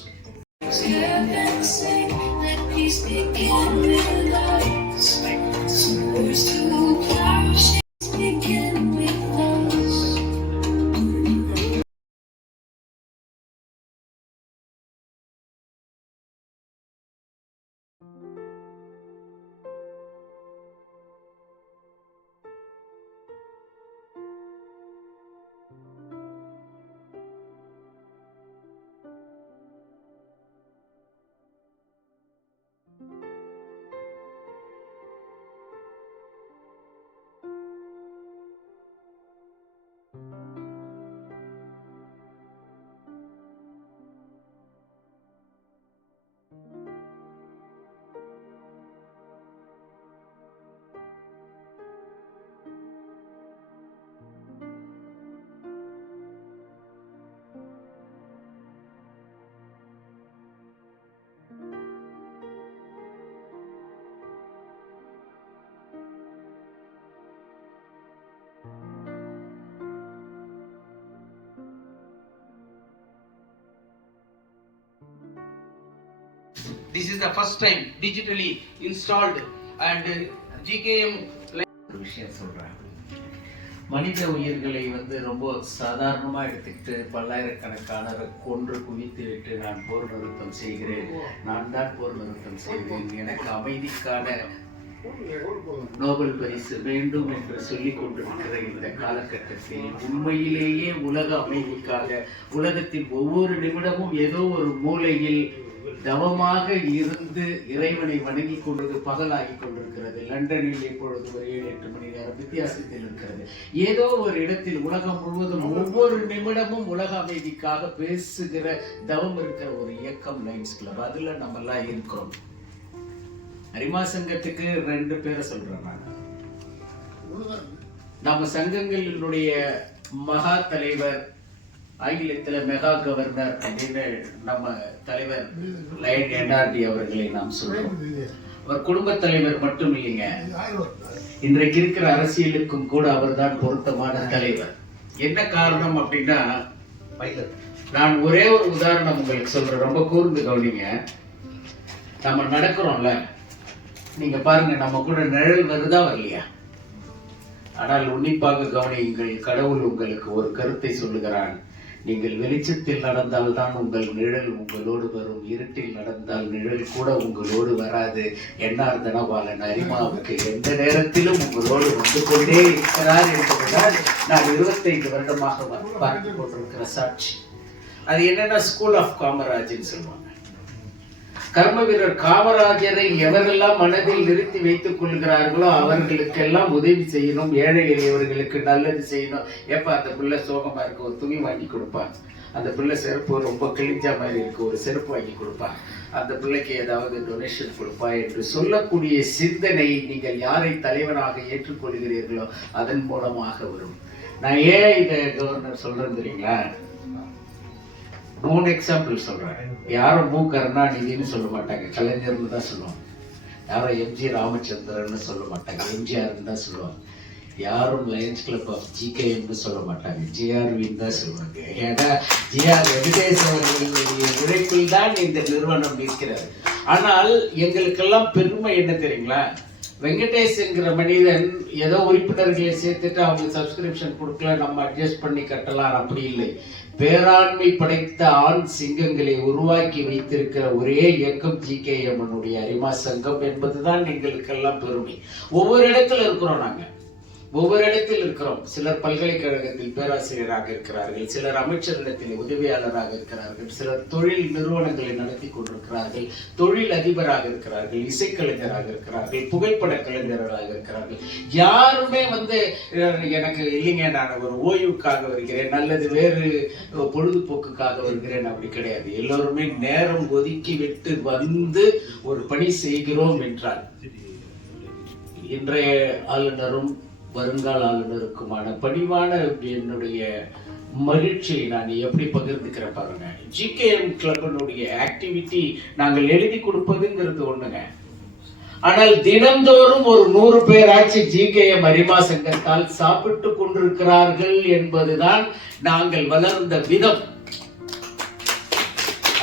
This is the first time digitally installed and GKM. ஒரு விஷயம் சொல்றேன். மனித உயிர்களை வந்து ரொம்ப சாதாரணமா எடுத்துக்கிட்டு பல்லாயிரக்கணக்கானரை கொன்று குவித்து விட்டு நான் போர் நிறுத்தம் செய்கிறேன், நான் தான் போர் நிறுத்தம் செய்கிறேன், எனக்கு அமைதிக்கான நோபல் பரிசு வேண்டும் என்று சொல்லிக் கொண்டிருக்கிற இந்த காலகட்டத்தில் உண்மையிலேயே உலக அமைதிக்காக உலகத்தின் ஒவ்வொரு நிமிடமும் ஏதோ ஒரு மூலையில் தவமாக இருந்து இறைவனை வணங்கி கொண்டது பகலாகி கொண்டிருக்கிறது. லண்டனில் இப்பொழுது ஒரு 7-8 மணி நேரம் வித்தியாசத்தில் இருக்கிறது. ஏதோ ஒரு இடத்தில் உலகம் முழுவதும் ஒவ்வொரு நிமிடமும் உலக அமைதிக்காக பேசுகிற தவம் இருக்கிற ஒரு இயக்கம் லயன்ஸ் கிளப். அதுல நம்ம எல்லாம் இருக்கிறோம். அரிமா சங்கத்துக்கு 2 பேரை சொல்றேன் நான். நம்ம சங்கங்களினுடைய மகா தலைவர், ஆங்கிலத்துல மெகா கவர்னர் அப்படின்னு நம்ம தலைவர் லயன் NRD அவர்களை நாம் சொல்றோம். அவர் குடும்ப தலைவர் மட்டும் இல்லைங்க, இன்றைக்கு இருக்கிற அரசியலுக்கும் கூட அவர் தான் பொருத்தமான தலைவர். என்ன காரணம் அப்படின்னா, நான் ஒரே ஒரு உதாரணம் உங்களுக்கு சொல்றேன், ரொம்ப கூர்ந்து கவனிங்க. நம்ம நடக்கிறோம்ல, நீங்க பாருங்க, நம்ம கூட நிழல் வருதா வரலையா? ஆனால் உன்னிப்பாக கவனியுங்கள், கடவுள் உங்களுக்கு ஒரு கருத்தை சொல்லுகிறான். நீங்கள் வெளிச்சத்தில் நடந்தால்தான் உங்கள் நிழல் உங்களோடு வரும், இருட்டில் நடந்தால் நிழல் கூட உங்களோடு வராது. என்ஆர் தனபாலன் அரிமாவுக்கு எந்த நேரத்திலும் உங்களோடு வந்து கொண்டே இருக்கிறார் என்பதுதான் நான் 25 வருடமாக பார்த்து கொண்டிருக்கிற சாட்சி. அது என்னன்னா ஸ்கூல் ஆஃப் காமராஜ்னு சொல்லுவாங்க. கர்ம வீரர் காமராஜரை எவரெல்லாம் மனதில் நிறுத்தி வைத்துக் கொள்கிறார்களோ அவர்களுக்கெல்லாம் உதவி செய்யணும், ஏழை எளியவர்களுக்கு நல்லது செய்யணும். எப்ப அந்த பிள்ளை சோகமா இருக்கு ஒரு துணி வாங்கி கொடுப்பான், அந்த பிள்ளை செருப்பு ரொம்ப கிழிஞ்சா மாதிரி இருக்கு ஒரு செருப்பு வாங்கி கொடுப்பான், அந்த பிள்ளைக்கு ஏதாவது டொனேஷன் கொடுப்பா என்று சொல்லக்கூடிய சிந்தனை நீங்கள் யாரை தலைவனாக ஏற்றுக்கொள்கிறீர்களோ அதன் மூலமாக வரும். நான் ஏன் இதை கவர்னர் சொல்றேன் தெரியுங்களா? 3 எக்ஸாம்பிள் சொல்றேன். யாரும் மு கருணாநிதினு சொல்ல மாட்டாங்க, கலைஞர்னு தான் சொல்லுவாங்க. யாரும் எம்ஜி ராமச்சந்திரன் சொல்ல மாட்டாங்க, எம்ஜிஆர்னு தான் சொல்லுவாங்க. யாரும் லயன்ஸ் கிளப் ஆஃப் ஜிகேஎம்னு சொல்ல மாட்டாங்க, ஜிஆர்வின்னு தான் சொல்லுவாங்க. ஏன்னா ஜிஆர் வெங்கடேஷ் அவர்களுடைய உழைப்பில் தான் இந்த நிறுவனம் இருக்கிறது. ஆனால் எங்களுக்கெல்லாம் பெருமை என்ன தெரியுங்களா? வெங்கடேஷ் என்கிற மனிதன் ஏதோ உறுப்பினர்களை சேர்த்துட்டு அவங்க சப்ஸ்கிரிப்ஷன் கொடுக்கல, நம்ம அட்ஜஸ்ட் பண்ணி கட்டலாம், அப்படி இல்லை. பேராண்மை படைத்த ஆண் சிங்கங்களை உருவாக்கி வைத்திருக்கிற ஒரே இயக்கம் ஜிகேஎம் அரிமா சங்கம் என்பதுதான் எங்களுக்கெல்லாம் பெருமை. ஒவ்வொரு இடத்துல இருக்கிறோம், நாங்க ஒவ்வொரு இடத்தில் இருக்கிறோம். சிலர் பல்கலைக்கழகத்தில் பேராசிரியராக இருக்கிறார்கள், சிலர் அமைச்சரிடத்தில் உதவியாளராக இருக்கிறார்கள், சிலர் தொழில் நிறுவனங்களை நடத்தி கொண்டிருக்கிறார்கள், தொழில் அதிபராக இருக்கிறார்கள், இசைக்கலைஞராக இருக்கிறார்கள், புகைப்பட கலைஞர்களாக இருக்கிறார்கள். யாருமே எனக்கு இல்லைங்க நான் ஒரு ஓய்வுக்காக வருகிறேன், நல்லது வேறு பொழுதுபோக்குக்காக வருகிறேன் அப்படி கிடையாது. எல்லோருமே நேரம் ஒதுக்கி விட்டு வந்து ஒரு பணி செய்கிறோம் என்றால் இன்றைய ஆளுநரும் வருங்கால ஆளுநருக்குமான பணிவான என்னுடைய மகிழ்ச்சியை நான் எப்படி பகிர்ந்துக்கிறேன் பாருங்க. ஜிகேஎம் கிளப்பினுடைய ஆக்டிவிட்டி நாங்கள் எழுதி கொடுப்பதுங்கிறது ஒண்ணுங்க. ஆனால் தினந்தோறும் ஒரு 100 பேராட்சி ஜிகேஎம் அரிமா சங்கத்தால் சாப்பிட்டு கொண்டிருக்கிறார்கள் என்பதுதான் நாங்கள் வளர்ந்த விதம்.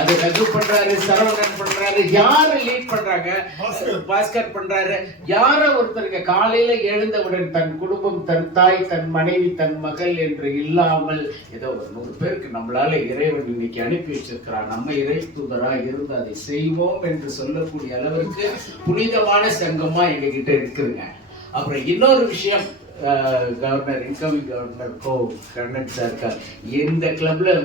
அது ரகு பண்றாரு, சரவணன் பண்றாரு, யாரு லீட் பண்றாங்க, பாஸ்கர் பண்றாரு. யார ஒருத்தருங்க காலையில எழுந்தவுடன் தன் குடும்பம், தன் தாய், தன் மனைவி, தன் மகள் என்று இல்லாமல் ஏதோ ஒரு 100 பேருக்கு நம்மளால இறைவன் இன்னைக்கு அனுப்பி வச்சிருக்கிறான், நம்ம இறை தூதரா இருந்து அதை செய்வோம் என்று சொல்லக்கூடிய அளவிற்கு புனிதமான சங்கமா எங்க கிட்ட இருக்குதுங்க. அப்புறம் இன்னொரு விஷயம், governor incoming governor Kannan sir இந்த கிளப்ல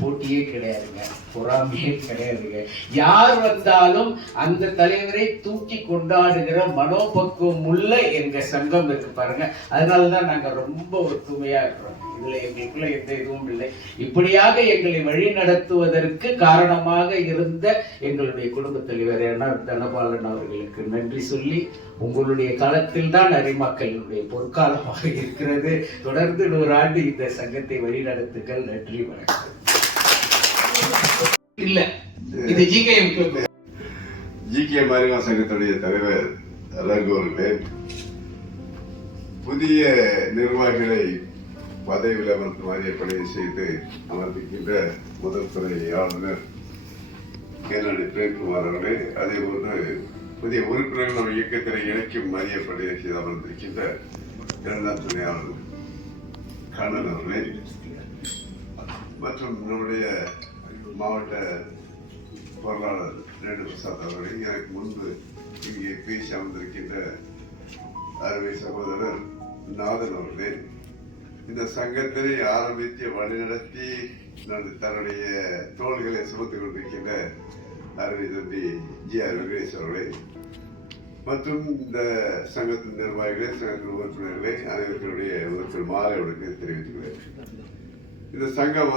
போட்டியே கிடையாதுங்க, பொறாமையே கிடையாதுங்க. யார் வந்தாலும் அந்த தலைவரை தூக்கி கொண்டாடுகிற மனோபக்குவம் உள்ள எங்க சங்கம் இருக்கு பாருங்க. அதனாலதான் நாங்க ரொம்ப ஒத்துமையா இருக்கிறோம். இதுல எங்களுக்குள்ள எந்த இதுவும் இல்லை. இப்படியாக எங்களை வழி நடத்துவதற்கு காரணமாக இருந்த எங்களுடைய குடும்ப தலைவர் என்ஆர் தனபாலன் அவர்களுக்கு நன்றி சொல்லி, உங்களுடைய காலத்தில் தான் அரிமாக்களுடைய பொற்காலமாக இருக்கிறது. தொடர்ந்து 100 ஆண்டு இந்த சங்கத்தை வழி நடத்துங்கள். நன்றி, வணக்கம். இல்ல இது ஜிகேஎம் கிளப். ஜிகேஎம் அரிமா சங்கத்துடைய தலைவர் ரகு அவர்களே, புதிய நிர்வாகிகளை பதவியில் அமர்த்து மாறிய பணியை செய்து அமர்ந்திருக்கின்ற முதல் துறை ஆளுநர் கேரள பிரேம்குமார் அவர்களே, அதே போன்று புதிய உறுப்பினர்கள் இயக்கத்தினை இணைக்கும் மதிய பணியை செய்து அமர்ந்திருக்கின்ற 2ஆம் துணை ஆளுநர் கண்ணன் அவர்களே, மற்றும் நம்முடைய மாவட்ட பொருளாளர் ரேணு பிரசாத் அவர்களே, எனக்கு முன்பு இங்கே பேசி அமர்ந்திருக்கின்ற அருமை சகோதரர் நாதன் அவர்களே, இந்த சங்கத்தை ஆரம்பித்து வழிநடத்தி தன்னுடைய தோள்களை சுமத்துக் கொண்டிருக்கின்ற அருமை தம்பி ஜிஆர் வெங்கடேஷ் அவர்களே, மற்றும் இந்த சங்கத்தின் நிர்வாகிகளே, சங்கத்தின் உறுப்பினர்களே, அனைவர்களுடைய உறுப்பினர் மாலையுடனே தெரிவித்துள்ளேன். இந்த சங்கம்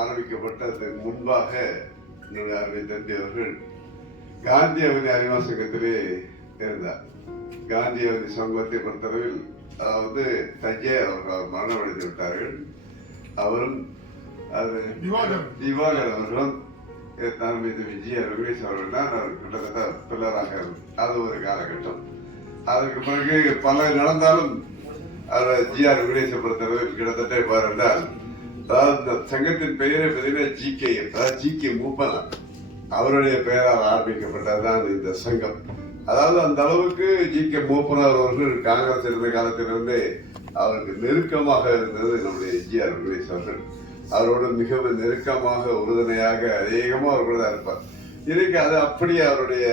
ஆரம்பிக்கப்பட்டதற்கு முன்பாக என்னுடைய அருமை தம்பி அவர்கள் காந்தி அவதி அரிமா சங்கத்திலே இருந்தார். காந்தி அவதி சங்கத்தை பொறுத்தளவில் அதாவது தஞ்சை அவர்கள் மரணமடைந்து விட்டார்கள். அவரும் திவாகர் அவர்களும் தலைமை விஜய ரமேஷ் அவர்கள் தான் கிட்டத்தட்ட பில்லராக அது ஒரு காலகட்டம். அதற்கு பிறகு பல நடந்தாலும் ஜிஆர் வெங்கடேசை பொறுத்தளவில் கிட்டத்தட்ட பாருந்தால், அதாவது இந்த சங்கத்தின் பெயரை பார்த்தீங்கன்னா ஜிகே, அதாவது ஜிகே மூப்பன் அவருடைய பெயரால் ஆரம்பிக்கப்பட்டதுதான் இந்த சங்கம். அதாவது அந்த அளவுக்கு ஜி.கே. மூப்பனார் அவர்கள் காங்கிரஸ் இருந்த காலத்திலிருந்து அவருக்கு நெருக்கமாக இருந்தது நம்முடைய எம்.ஜி.ஆர். வெங்கடேஷ் அவர்கள். அவரோடு மிகவும் நெருக்கமாக உறுதுணையாக அதிகமாக அவர் கூட தான் இருப்பார். இன்னைக்கு அது அப்படியே அவருடைய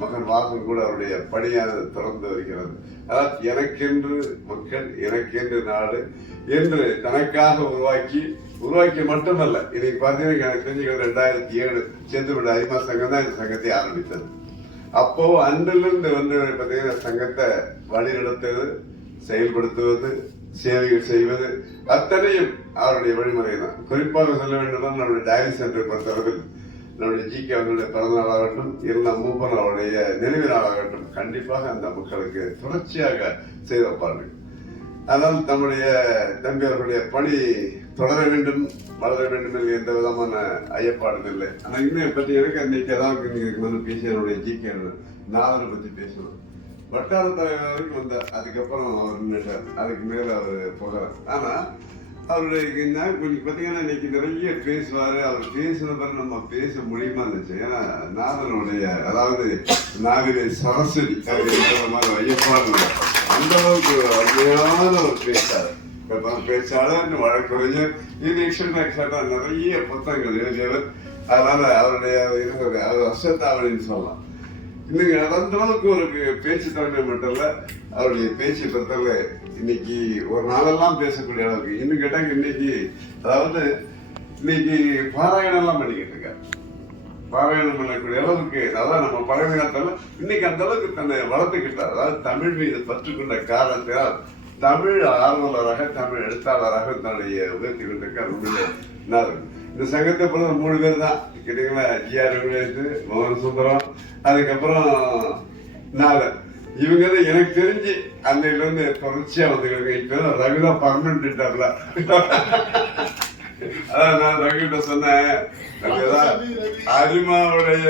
மகன் வாசன் கூட அவருடைய பணியாக தொடர்ந்து வருகிறது. அதாவது எனக்கென்று மக்கள், எனக்கென்று நாடு என்று தனக்காக உருவாக்கி மட்டுமல்ல, இன்னைக்கு பார்த்தீங்கன்னா எனக்கு தெரிஞ்சு 2007 சேத்துப்பட்ட அரிமா சங்கம் தான் இந்த சங்கத்தை ஆரம்பித்தது. அப்போ அன்றிலிருந்து வந்து பார்த்தீங்கன்னா சங்கத்தை வழிநடத்துவது, செயல்படுத்துவது, சேவைகள் செய்வது அத்தனையும் அவருடைய வழிமுறை தான். குறிப்பாக சொல்ல வேண்டும்னா நம்முடைய டயலிஸ் சென்டர் பொறுத்தளவில் நம்முடைய ஜி.கே. அவர்களுடைய பிறந்தநாள் ஆகட்டும், இருந்தால் மூப்பன் அவருடைய நினைவு நாளாகட்டும், கண்டிப்பாக அந்த மக்களுக்கு தொடர்ச்சியாக செய்து வைப்பார்கள். அதனால் தம்முடைய தம்பி அவர்களுடைய பணி தொடர வேண்டும், வளர வேண்டும் என்று எந்த விதமான ஐயப்பாடும் இல்லை. ஆனால் இன்னும் பற்றி எனக்கு அன்னைக்கு ஏதாவது பேசிய என்னுடைய ஜி.கே. நாதனை பற்றி பேசணும். வட்டார தலைவருக்கு வந்தார், அதுக்கப்புறம் அவர் நின்றுட்டார், அதுக்கு மேல அவர் போகிறார். ஆனா அவருடைய கொஞ்சம் பார்த்தீங்கன்னா இன்னைக்கு நிறைய பேசுவாரு. அவர் பேசுன பிறகு நம்ம பேச முடியுமா இருந்துச்சு. ஏன்னா நாதனுடைய அதாவது நாவிலே சரஸ்வதி மாதிரி ஐயப்பாடு அந்த அளவுக்கு அருமையான ஒரு பேச்சாளர். பேச்சாளர் வழக்கறிஞர், இது எக்ஸ்ட்ரா நிறைய புத்தகங்கள் எழுதியவர். அதனால அவருடைய அசத்தாவளின்னு சொல்லலாம். இன்னைக்கு அந்த அளவுக்கு ஒரு பேச்சு திறமை மட்டும் இல்ல, அவருடைய பேச்சு பொறுத்தவரை இன்னைக்கு ஒரு நாளெல்லாம் பேசக்கூடிய அளவுக்கு. இன்னும் கேட்டாங்க இன்னைக்கு அதாவது இன்னைக்கு பாராயணம் எல்லாம் பண்ணிக்கிட்டு இருக்காரு. பாராயணம் பண்ணக்கூடிய அளவுக்கு அதான் நம்ம பழைய காலத்துல இன்னைக்கு அந்த அளவுக்கு தன்னை வளர்த்துக்கிட்டார். அதாவது தமிழ் மீது பற்றுக்கொண்ட காரணத்தினால் தமிழ் ஆர்வலராக, தமிழ் எழுத்தாளராக தன்னுடைய உயர்த்தி கொண்டிருக்கார். உண்மையிலே இந்த சங்கத்தை போல 3 பேர் தான் கேட்டீங்களா, ஜி.ஆர். வெங்கடேஷ், மோகன் சுந்தரம், அதுக்கப்புறம் நாதன். இவங்க தான் எனக்கு தெரிஞ்சு அன்னையில இருந்து தொடர்ச்சியா வந்துக்கிறாங்க. இப்ப ரகுதா பர்மனன்ட். அதான் நான் ரகுகிட்ட சொன்னேன், அரிமாவுடைய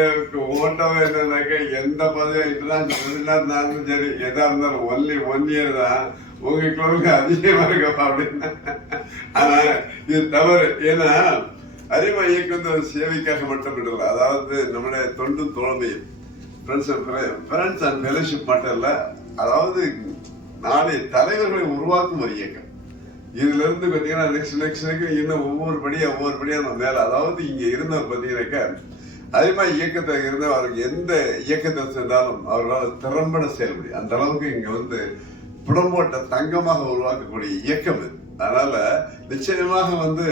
ஓட்டம் என்னன்னாக்க எந்த பதவியும் இப்பதான் நானும் சரி எதா இருந்தாலும் ஒன் இயர் தான் உங்க கிளம்புக்கு அதிகமா இருக்கப்பா அப்படின்னு. ஆனா இது தவறு. ஏன்னா அரிமா இயக்கம் சேவைக்காக மட்டும் இல்லை, அதாவது நம்முடைய தொண்டு தோழமையும் ஃப்ரெண்ட்ஸ் அண்ட் ஃபெலோஷிப் மட்டும் இல்ல, அதாவது நாளை தலைவர்களை உருவாக்கும் ஒரு இயக்கம். இதுல இருந்து பாத்தீங்கன்னா நெக்ஸ்ட் இன்னும் ஒவ்வொரு படியா நம்ம மேல, அதாவது இங்க இருந்தவர் பாத்தீங்கன்னாக்க அதே மாதிரி இயக்கத்தை இருந்த அவருக்கு எந்த இயக்கத்தை சென்றாலும் அவர்களால் திறம்பட செயல்படி அந்த அளவுக்கு இங்க வந்து புடம்போட்ட தங்கமாக உருவாக்கக்கூடிய இயக்கம் இது. அதனால நிச்சயமாக வந்து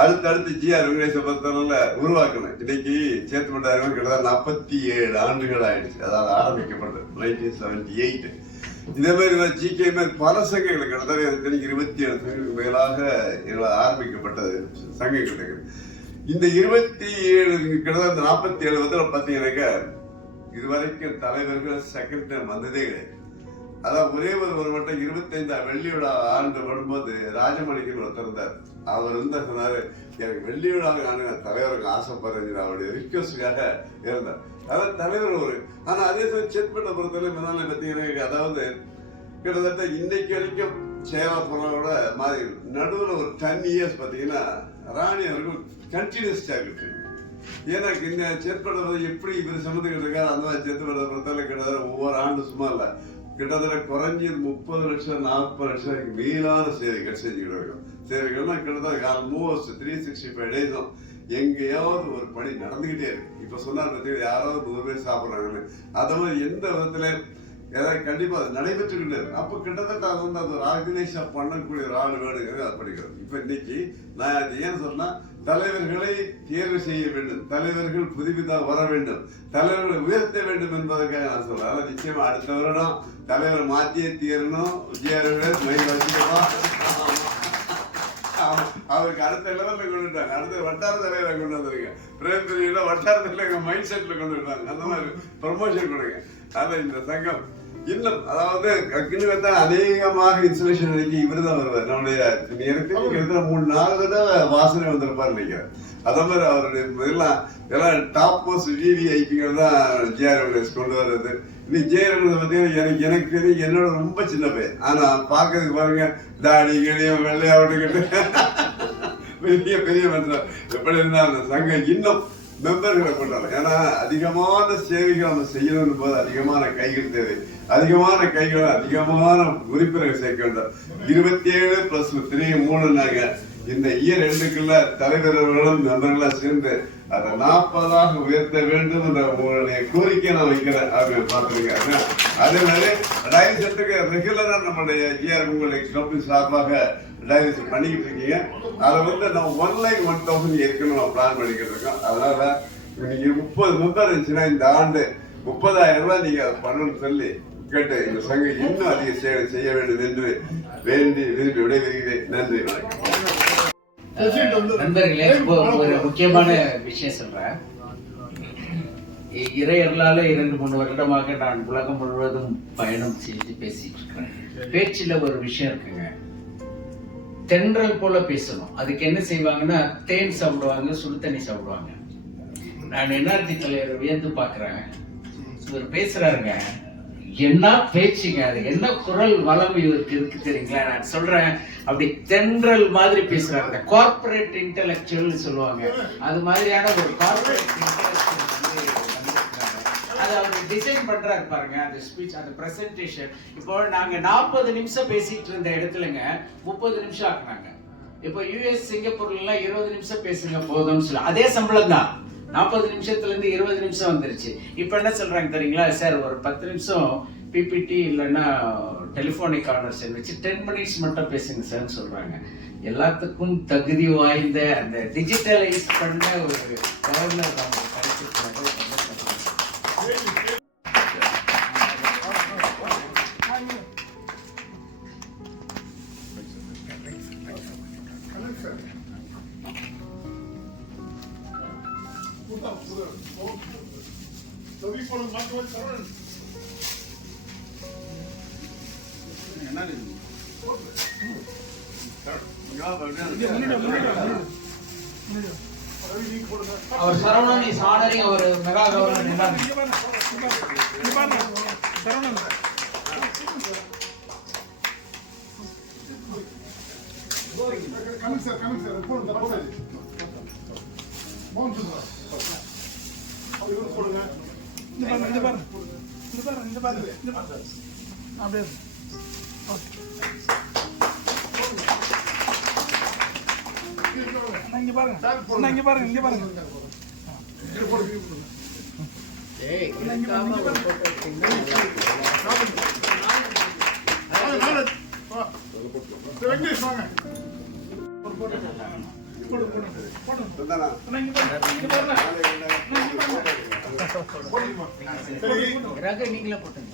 அடுத்தடுத்து ஜி.ஆர். வெங்கடேஷை பொறுத்தவரை உருவாக்கணும். இன்னைக்கு சேத்துப்பட்ட அறிவு கிட்டத்தட்ட 47 ஆண்டுகள் ஆயிடுச்சு. அதாவது ஆரம்பிக்கப்பட்டது 1978. இதே மாதிரி ஜி.கே. பல சங்கங்கள் கிட்டத்தட்ட 27 சங்கங்களுக்கு மேலாக ஆரம்பிக்கப்பட்டது சங்கங்கள். இந்த 27 கிட்டத்தட்ட 47 வந்து பாத்தீங்கன்னாக்க இதுவரைக்கும் தலைவர்கள் செகண்ட் டைம் வந்ததே கிடையாது. அதான் ஒரே ஒரு மட்டும் 25ஆம் வெள்ளி விழா ஆண்டு வரும்போது ராஜமணிக்கு ஒருத்தர் இருந்தார். அவர் வந்து சொன்னாரு, எனக்கு வெள்ளி விழா தலைவருக்கு ஆசைப்படுறேன், அவருடைய ரிக்வஸ்டுக்காக இருந்தார். அதாவது தலைவர் ஒரு ஆனா அதே சமயம் செட்பட்ட பொறுத்தவரை பார்த்தீங்கன்னா அதாவது கிட்டத்தட்ட இன்னைக்கு வரைக்கும் சேவா பொருளோட மாதிரி நடுவில் ஒரு 10 இயர்ஸ் பார்த்தீங்கன்னா ராணி அவர்கள் கண்டினியூஸ்டா இருக்கு. ஏன்னா இந்த சேத்படுறது எப்படி இவர் சம்மந்துக்கிட்டு இருக்காரு அந்த மாதிரி சேத்படுறத பொறுத்தவரை கிட்டத்தட்ட ஒவ்வொரு ஆண்டு சும்மா இல்லை, கிட்டத்தட்ட குறைஞ்சி 30 லட்சம் 40 லட்சம் மேலான சேவைகள் செஞ்சுக்கிட்டு இருக்கோம். சேவைகள்னா கிட்டத்தட்ட ஆல்மோஸ்ட் 365 டேஸும் எங்கேயாவது ஒரு பணி நடந்துகிட்டே இருக்கு. இப்ப சொன்னார் யாராவது 100 பேர் சாப்பிட்றாங்கன்னு, அது மாதிரி எந்த விதத்துல ஏதாவது கண்டிப்பா அது நடைபெற்றுக்கிட்டு இருக்கு. அப்ப கிட்டத்தட்ட அது வந்து அது ஒரு ஆர்கனைஸா பண்ணக்கூடிய ஒரு ஆள் வேணுங்கிறது அது படிக்கிறது. இப்ப இன்னைக்கு நான் அது ஏன் சொன்னா தலைவர்களை தேர்வு செய்ய வேண்டும், தலைவர்கள் புதுவிதாக வர வேண்டும், தலைவர்களை உயர்த்த வேண்டும் என்பதற்காக நான் சொல்றேன். அதான் நிச்சயமா அடுத்த வருடம் தலைவர் மாற்றியே தீரணும். அவருக்கு அடுத்த லெவல்ல கொண்டு விட்டாங்க, அடுத்த வட்டார தலைவரை கொண்டு வந்திருக்கேன். பிரேம் வட்டார தலைவர் மைண்ட் செட்ல கொண்டு விட்டாங்க. அந்த மாதிரி ப்ரமோஷன் கொடுங்க. அதான் இந்த சங்கம் இன்னும் அதாவது அநேகமாக இன்சுலேஷன் அன்னைக்கு இவர் தான் வருவார். நம்முடைய எனக்கு 3-4 தடவை வாசனை வந்திருப்பார் நினைக்கிறேன். அதே மாதிரி அவருடைய எல்லாம் டாப் மோஸ்ட் விவிஐபிகள் தான் ஜி.ஆர். வெங்கடேஷ் கொண்டு வர்றது. இன்னைக்கு ஜி.ஆர். வெங்கடேஷ் பார்த்தீங்கன்னா எனக்கு தெரியும் என்னோட ரொம்ப சின்ன பையன், ஆனா பாக்குறதுக்கு பாருங்க தாடி கிளியும் வெள்ளையாவட்டுக்கிட்டு பெரிய மனுஷன் எப்படி இருந்தா அந்த சங்கம் இன்னும் மெம்பர்களை கொண்டாடலாம். ஏன்னா அதிகமான சேவைகள் நம்ம செய்யணும் போது அதிகமான கைகள் தேவை. அதிகமான கைகள் அதிகமான உறுப்பினர்கள் சேர்க்க வேண்டும். 27+3 இந்த இயர் எண்டுக்குள்ள தலைவர்களும் மெம்பர்களாக சேர்ந்து அதை 40ஆக உயர்த்த வேண்டும் என்ற உங்களுடைய கோரிக்கையை நான் வைக்கிறேன். அப்படின்னு பார்த்துருங்க. அதே மாதிரி டயாலிசிஸுக்கு ரெகுலரா நம்மளுடைய உங்களுடைய கம்பெனி சார்பாக டயாலிசிஸ் பண்ணிக்கிட்டு இருக்கீங்க. அதை நம்ம 1,01,000 ஏற்கனவே நம்ம பிளான் பண்ணிக்கிட்டு இருக்கோம். அதனால நீங்க 30 மெம்பர் இருந்துச்சுன்னா இந்த ஆண்டு 30,000 ரூபாய் நீங்க அதை பண்ணணும்னு சொல்லி கேட்டு இந்த சங்கம் இன்னும் அதிக சேவை செய்ய வேண்டும் என்று வேண்டி விரும்பி விடைபெறுகிறேன். நன்றி, வணக்கம். நண்பர்களே, ஒரு முக்கியமான விஷயம் சொல்றேன். இறையர்களால 2-3 வருடமாக நான் உலகம் முழுவதும் பயணம் செஞ்சு பேசிட்டு இருக்கிறேன். பேச்சுல ஒரு விஷயம் இருக்குங்க, தென்றல் போல பேசணும். அதுக்கு என்ன செய்வாங்கன்னா தேன் சாப்பிடுவாங்க, சுடு தண்ணி சாப்பிடுவாங்க. நான் என்ஆர்டி தலைவர் வியந்து பாக்குறேன். இவர் பேசுறாருங்க, என்ன பேச்சுங்க, அது என்ன குரல் வளம் இவருக்கு இருக்கு தெரியுங்களா? நான் சொல்றேன், அப்படி தென்றல் மாதிரி பேசுறாங்க. கார்பரேட் இன்டெலெக்சுவல் சொல்லுவாங்க, அது மாதிரியான ஒரு கார்பரேட் இன்டெலெக்சுவல் அதை அவர் டிசைன் பண்றாரு பாருங்க. அந்த ஸ்பீச், அந்த பிரசன்டேஷன். இப்போ நாங்க 40 நிமிஷம் பேசிட்டு இருந்த இடத்துலங்க 30 நிமிஷம் ஆக்குனாங்க. இப்போ யூஎஸ் சிங்கப்பூர்ல எல்லாம் 20 நிமிஷம் பேசுங்க போதும்னு சொல்லி அதே சம்பளம் தான் 40 நிமிஷத்துல இருந்து 20 நிமிஷம் வந்துருச்சு. இப்ப என்ன சொல்றாங்க தெரியுங்களா? சார் ஒரு 10 நிமிஷம் பிபிடி இல்லைன்னா டெலிபோனிக் கான்வர்சேஷன் வச்சு 10 மினிட்ஸ் மட்டும் பேசுங்க சார் சொல்றாங்க. எல்லாத்துக்கும் தகுதி வாய்ந்த அந்த டிஜிட்டலைஸ் பண்ண ஒரு கவர்னர் அவங்க கிடைச்சிருக்காங்க. அவர் Saravanan is honouring our mega governor. நீங்களே போட்டுங்க.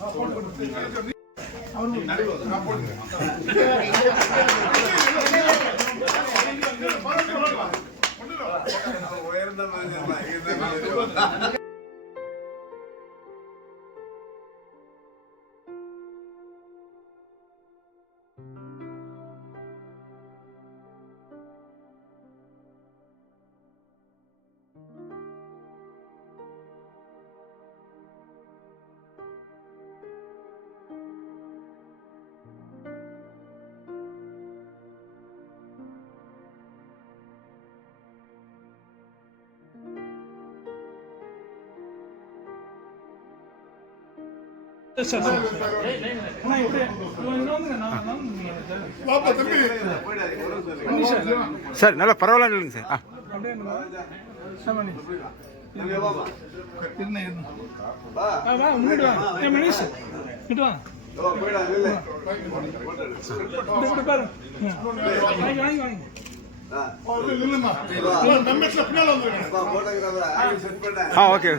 சார் நல்லா பரவாயில்ல இல்லைங்க சார். ஓகே.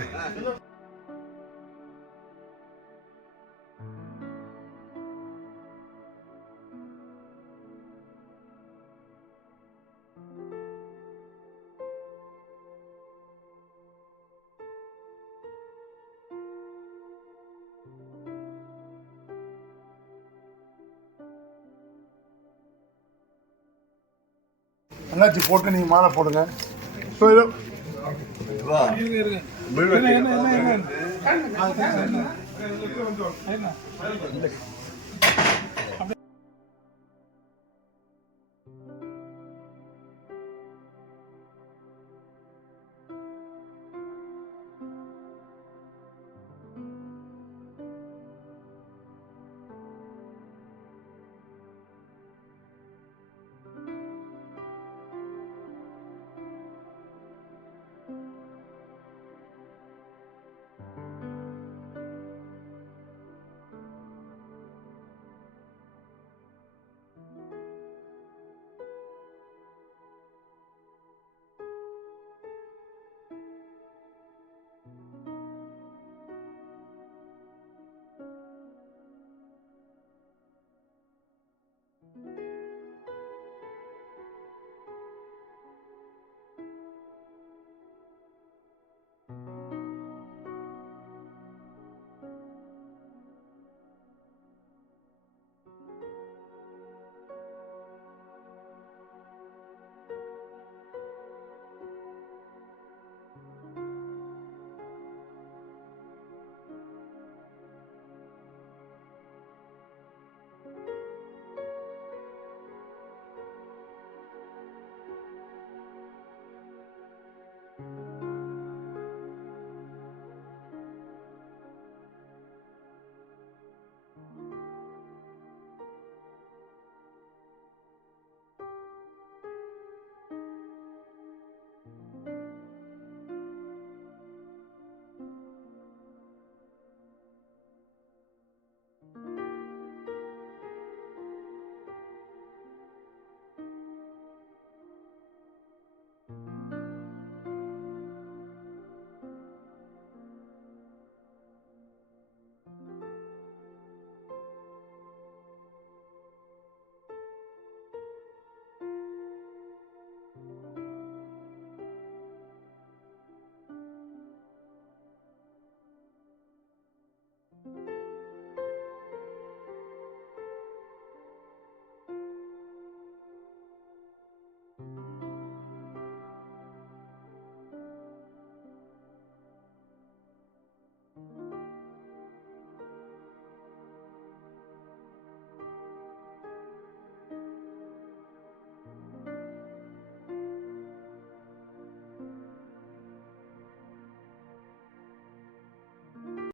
அண்ணாச்சி போட்டு நீங்க மாலை போடுங்க. என்ன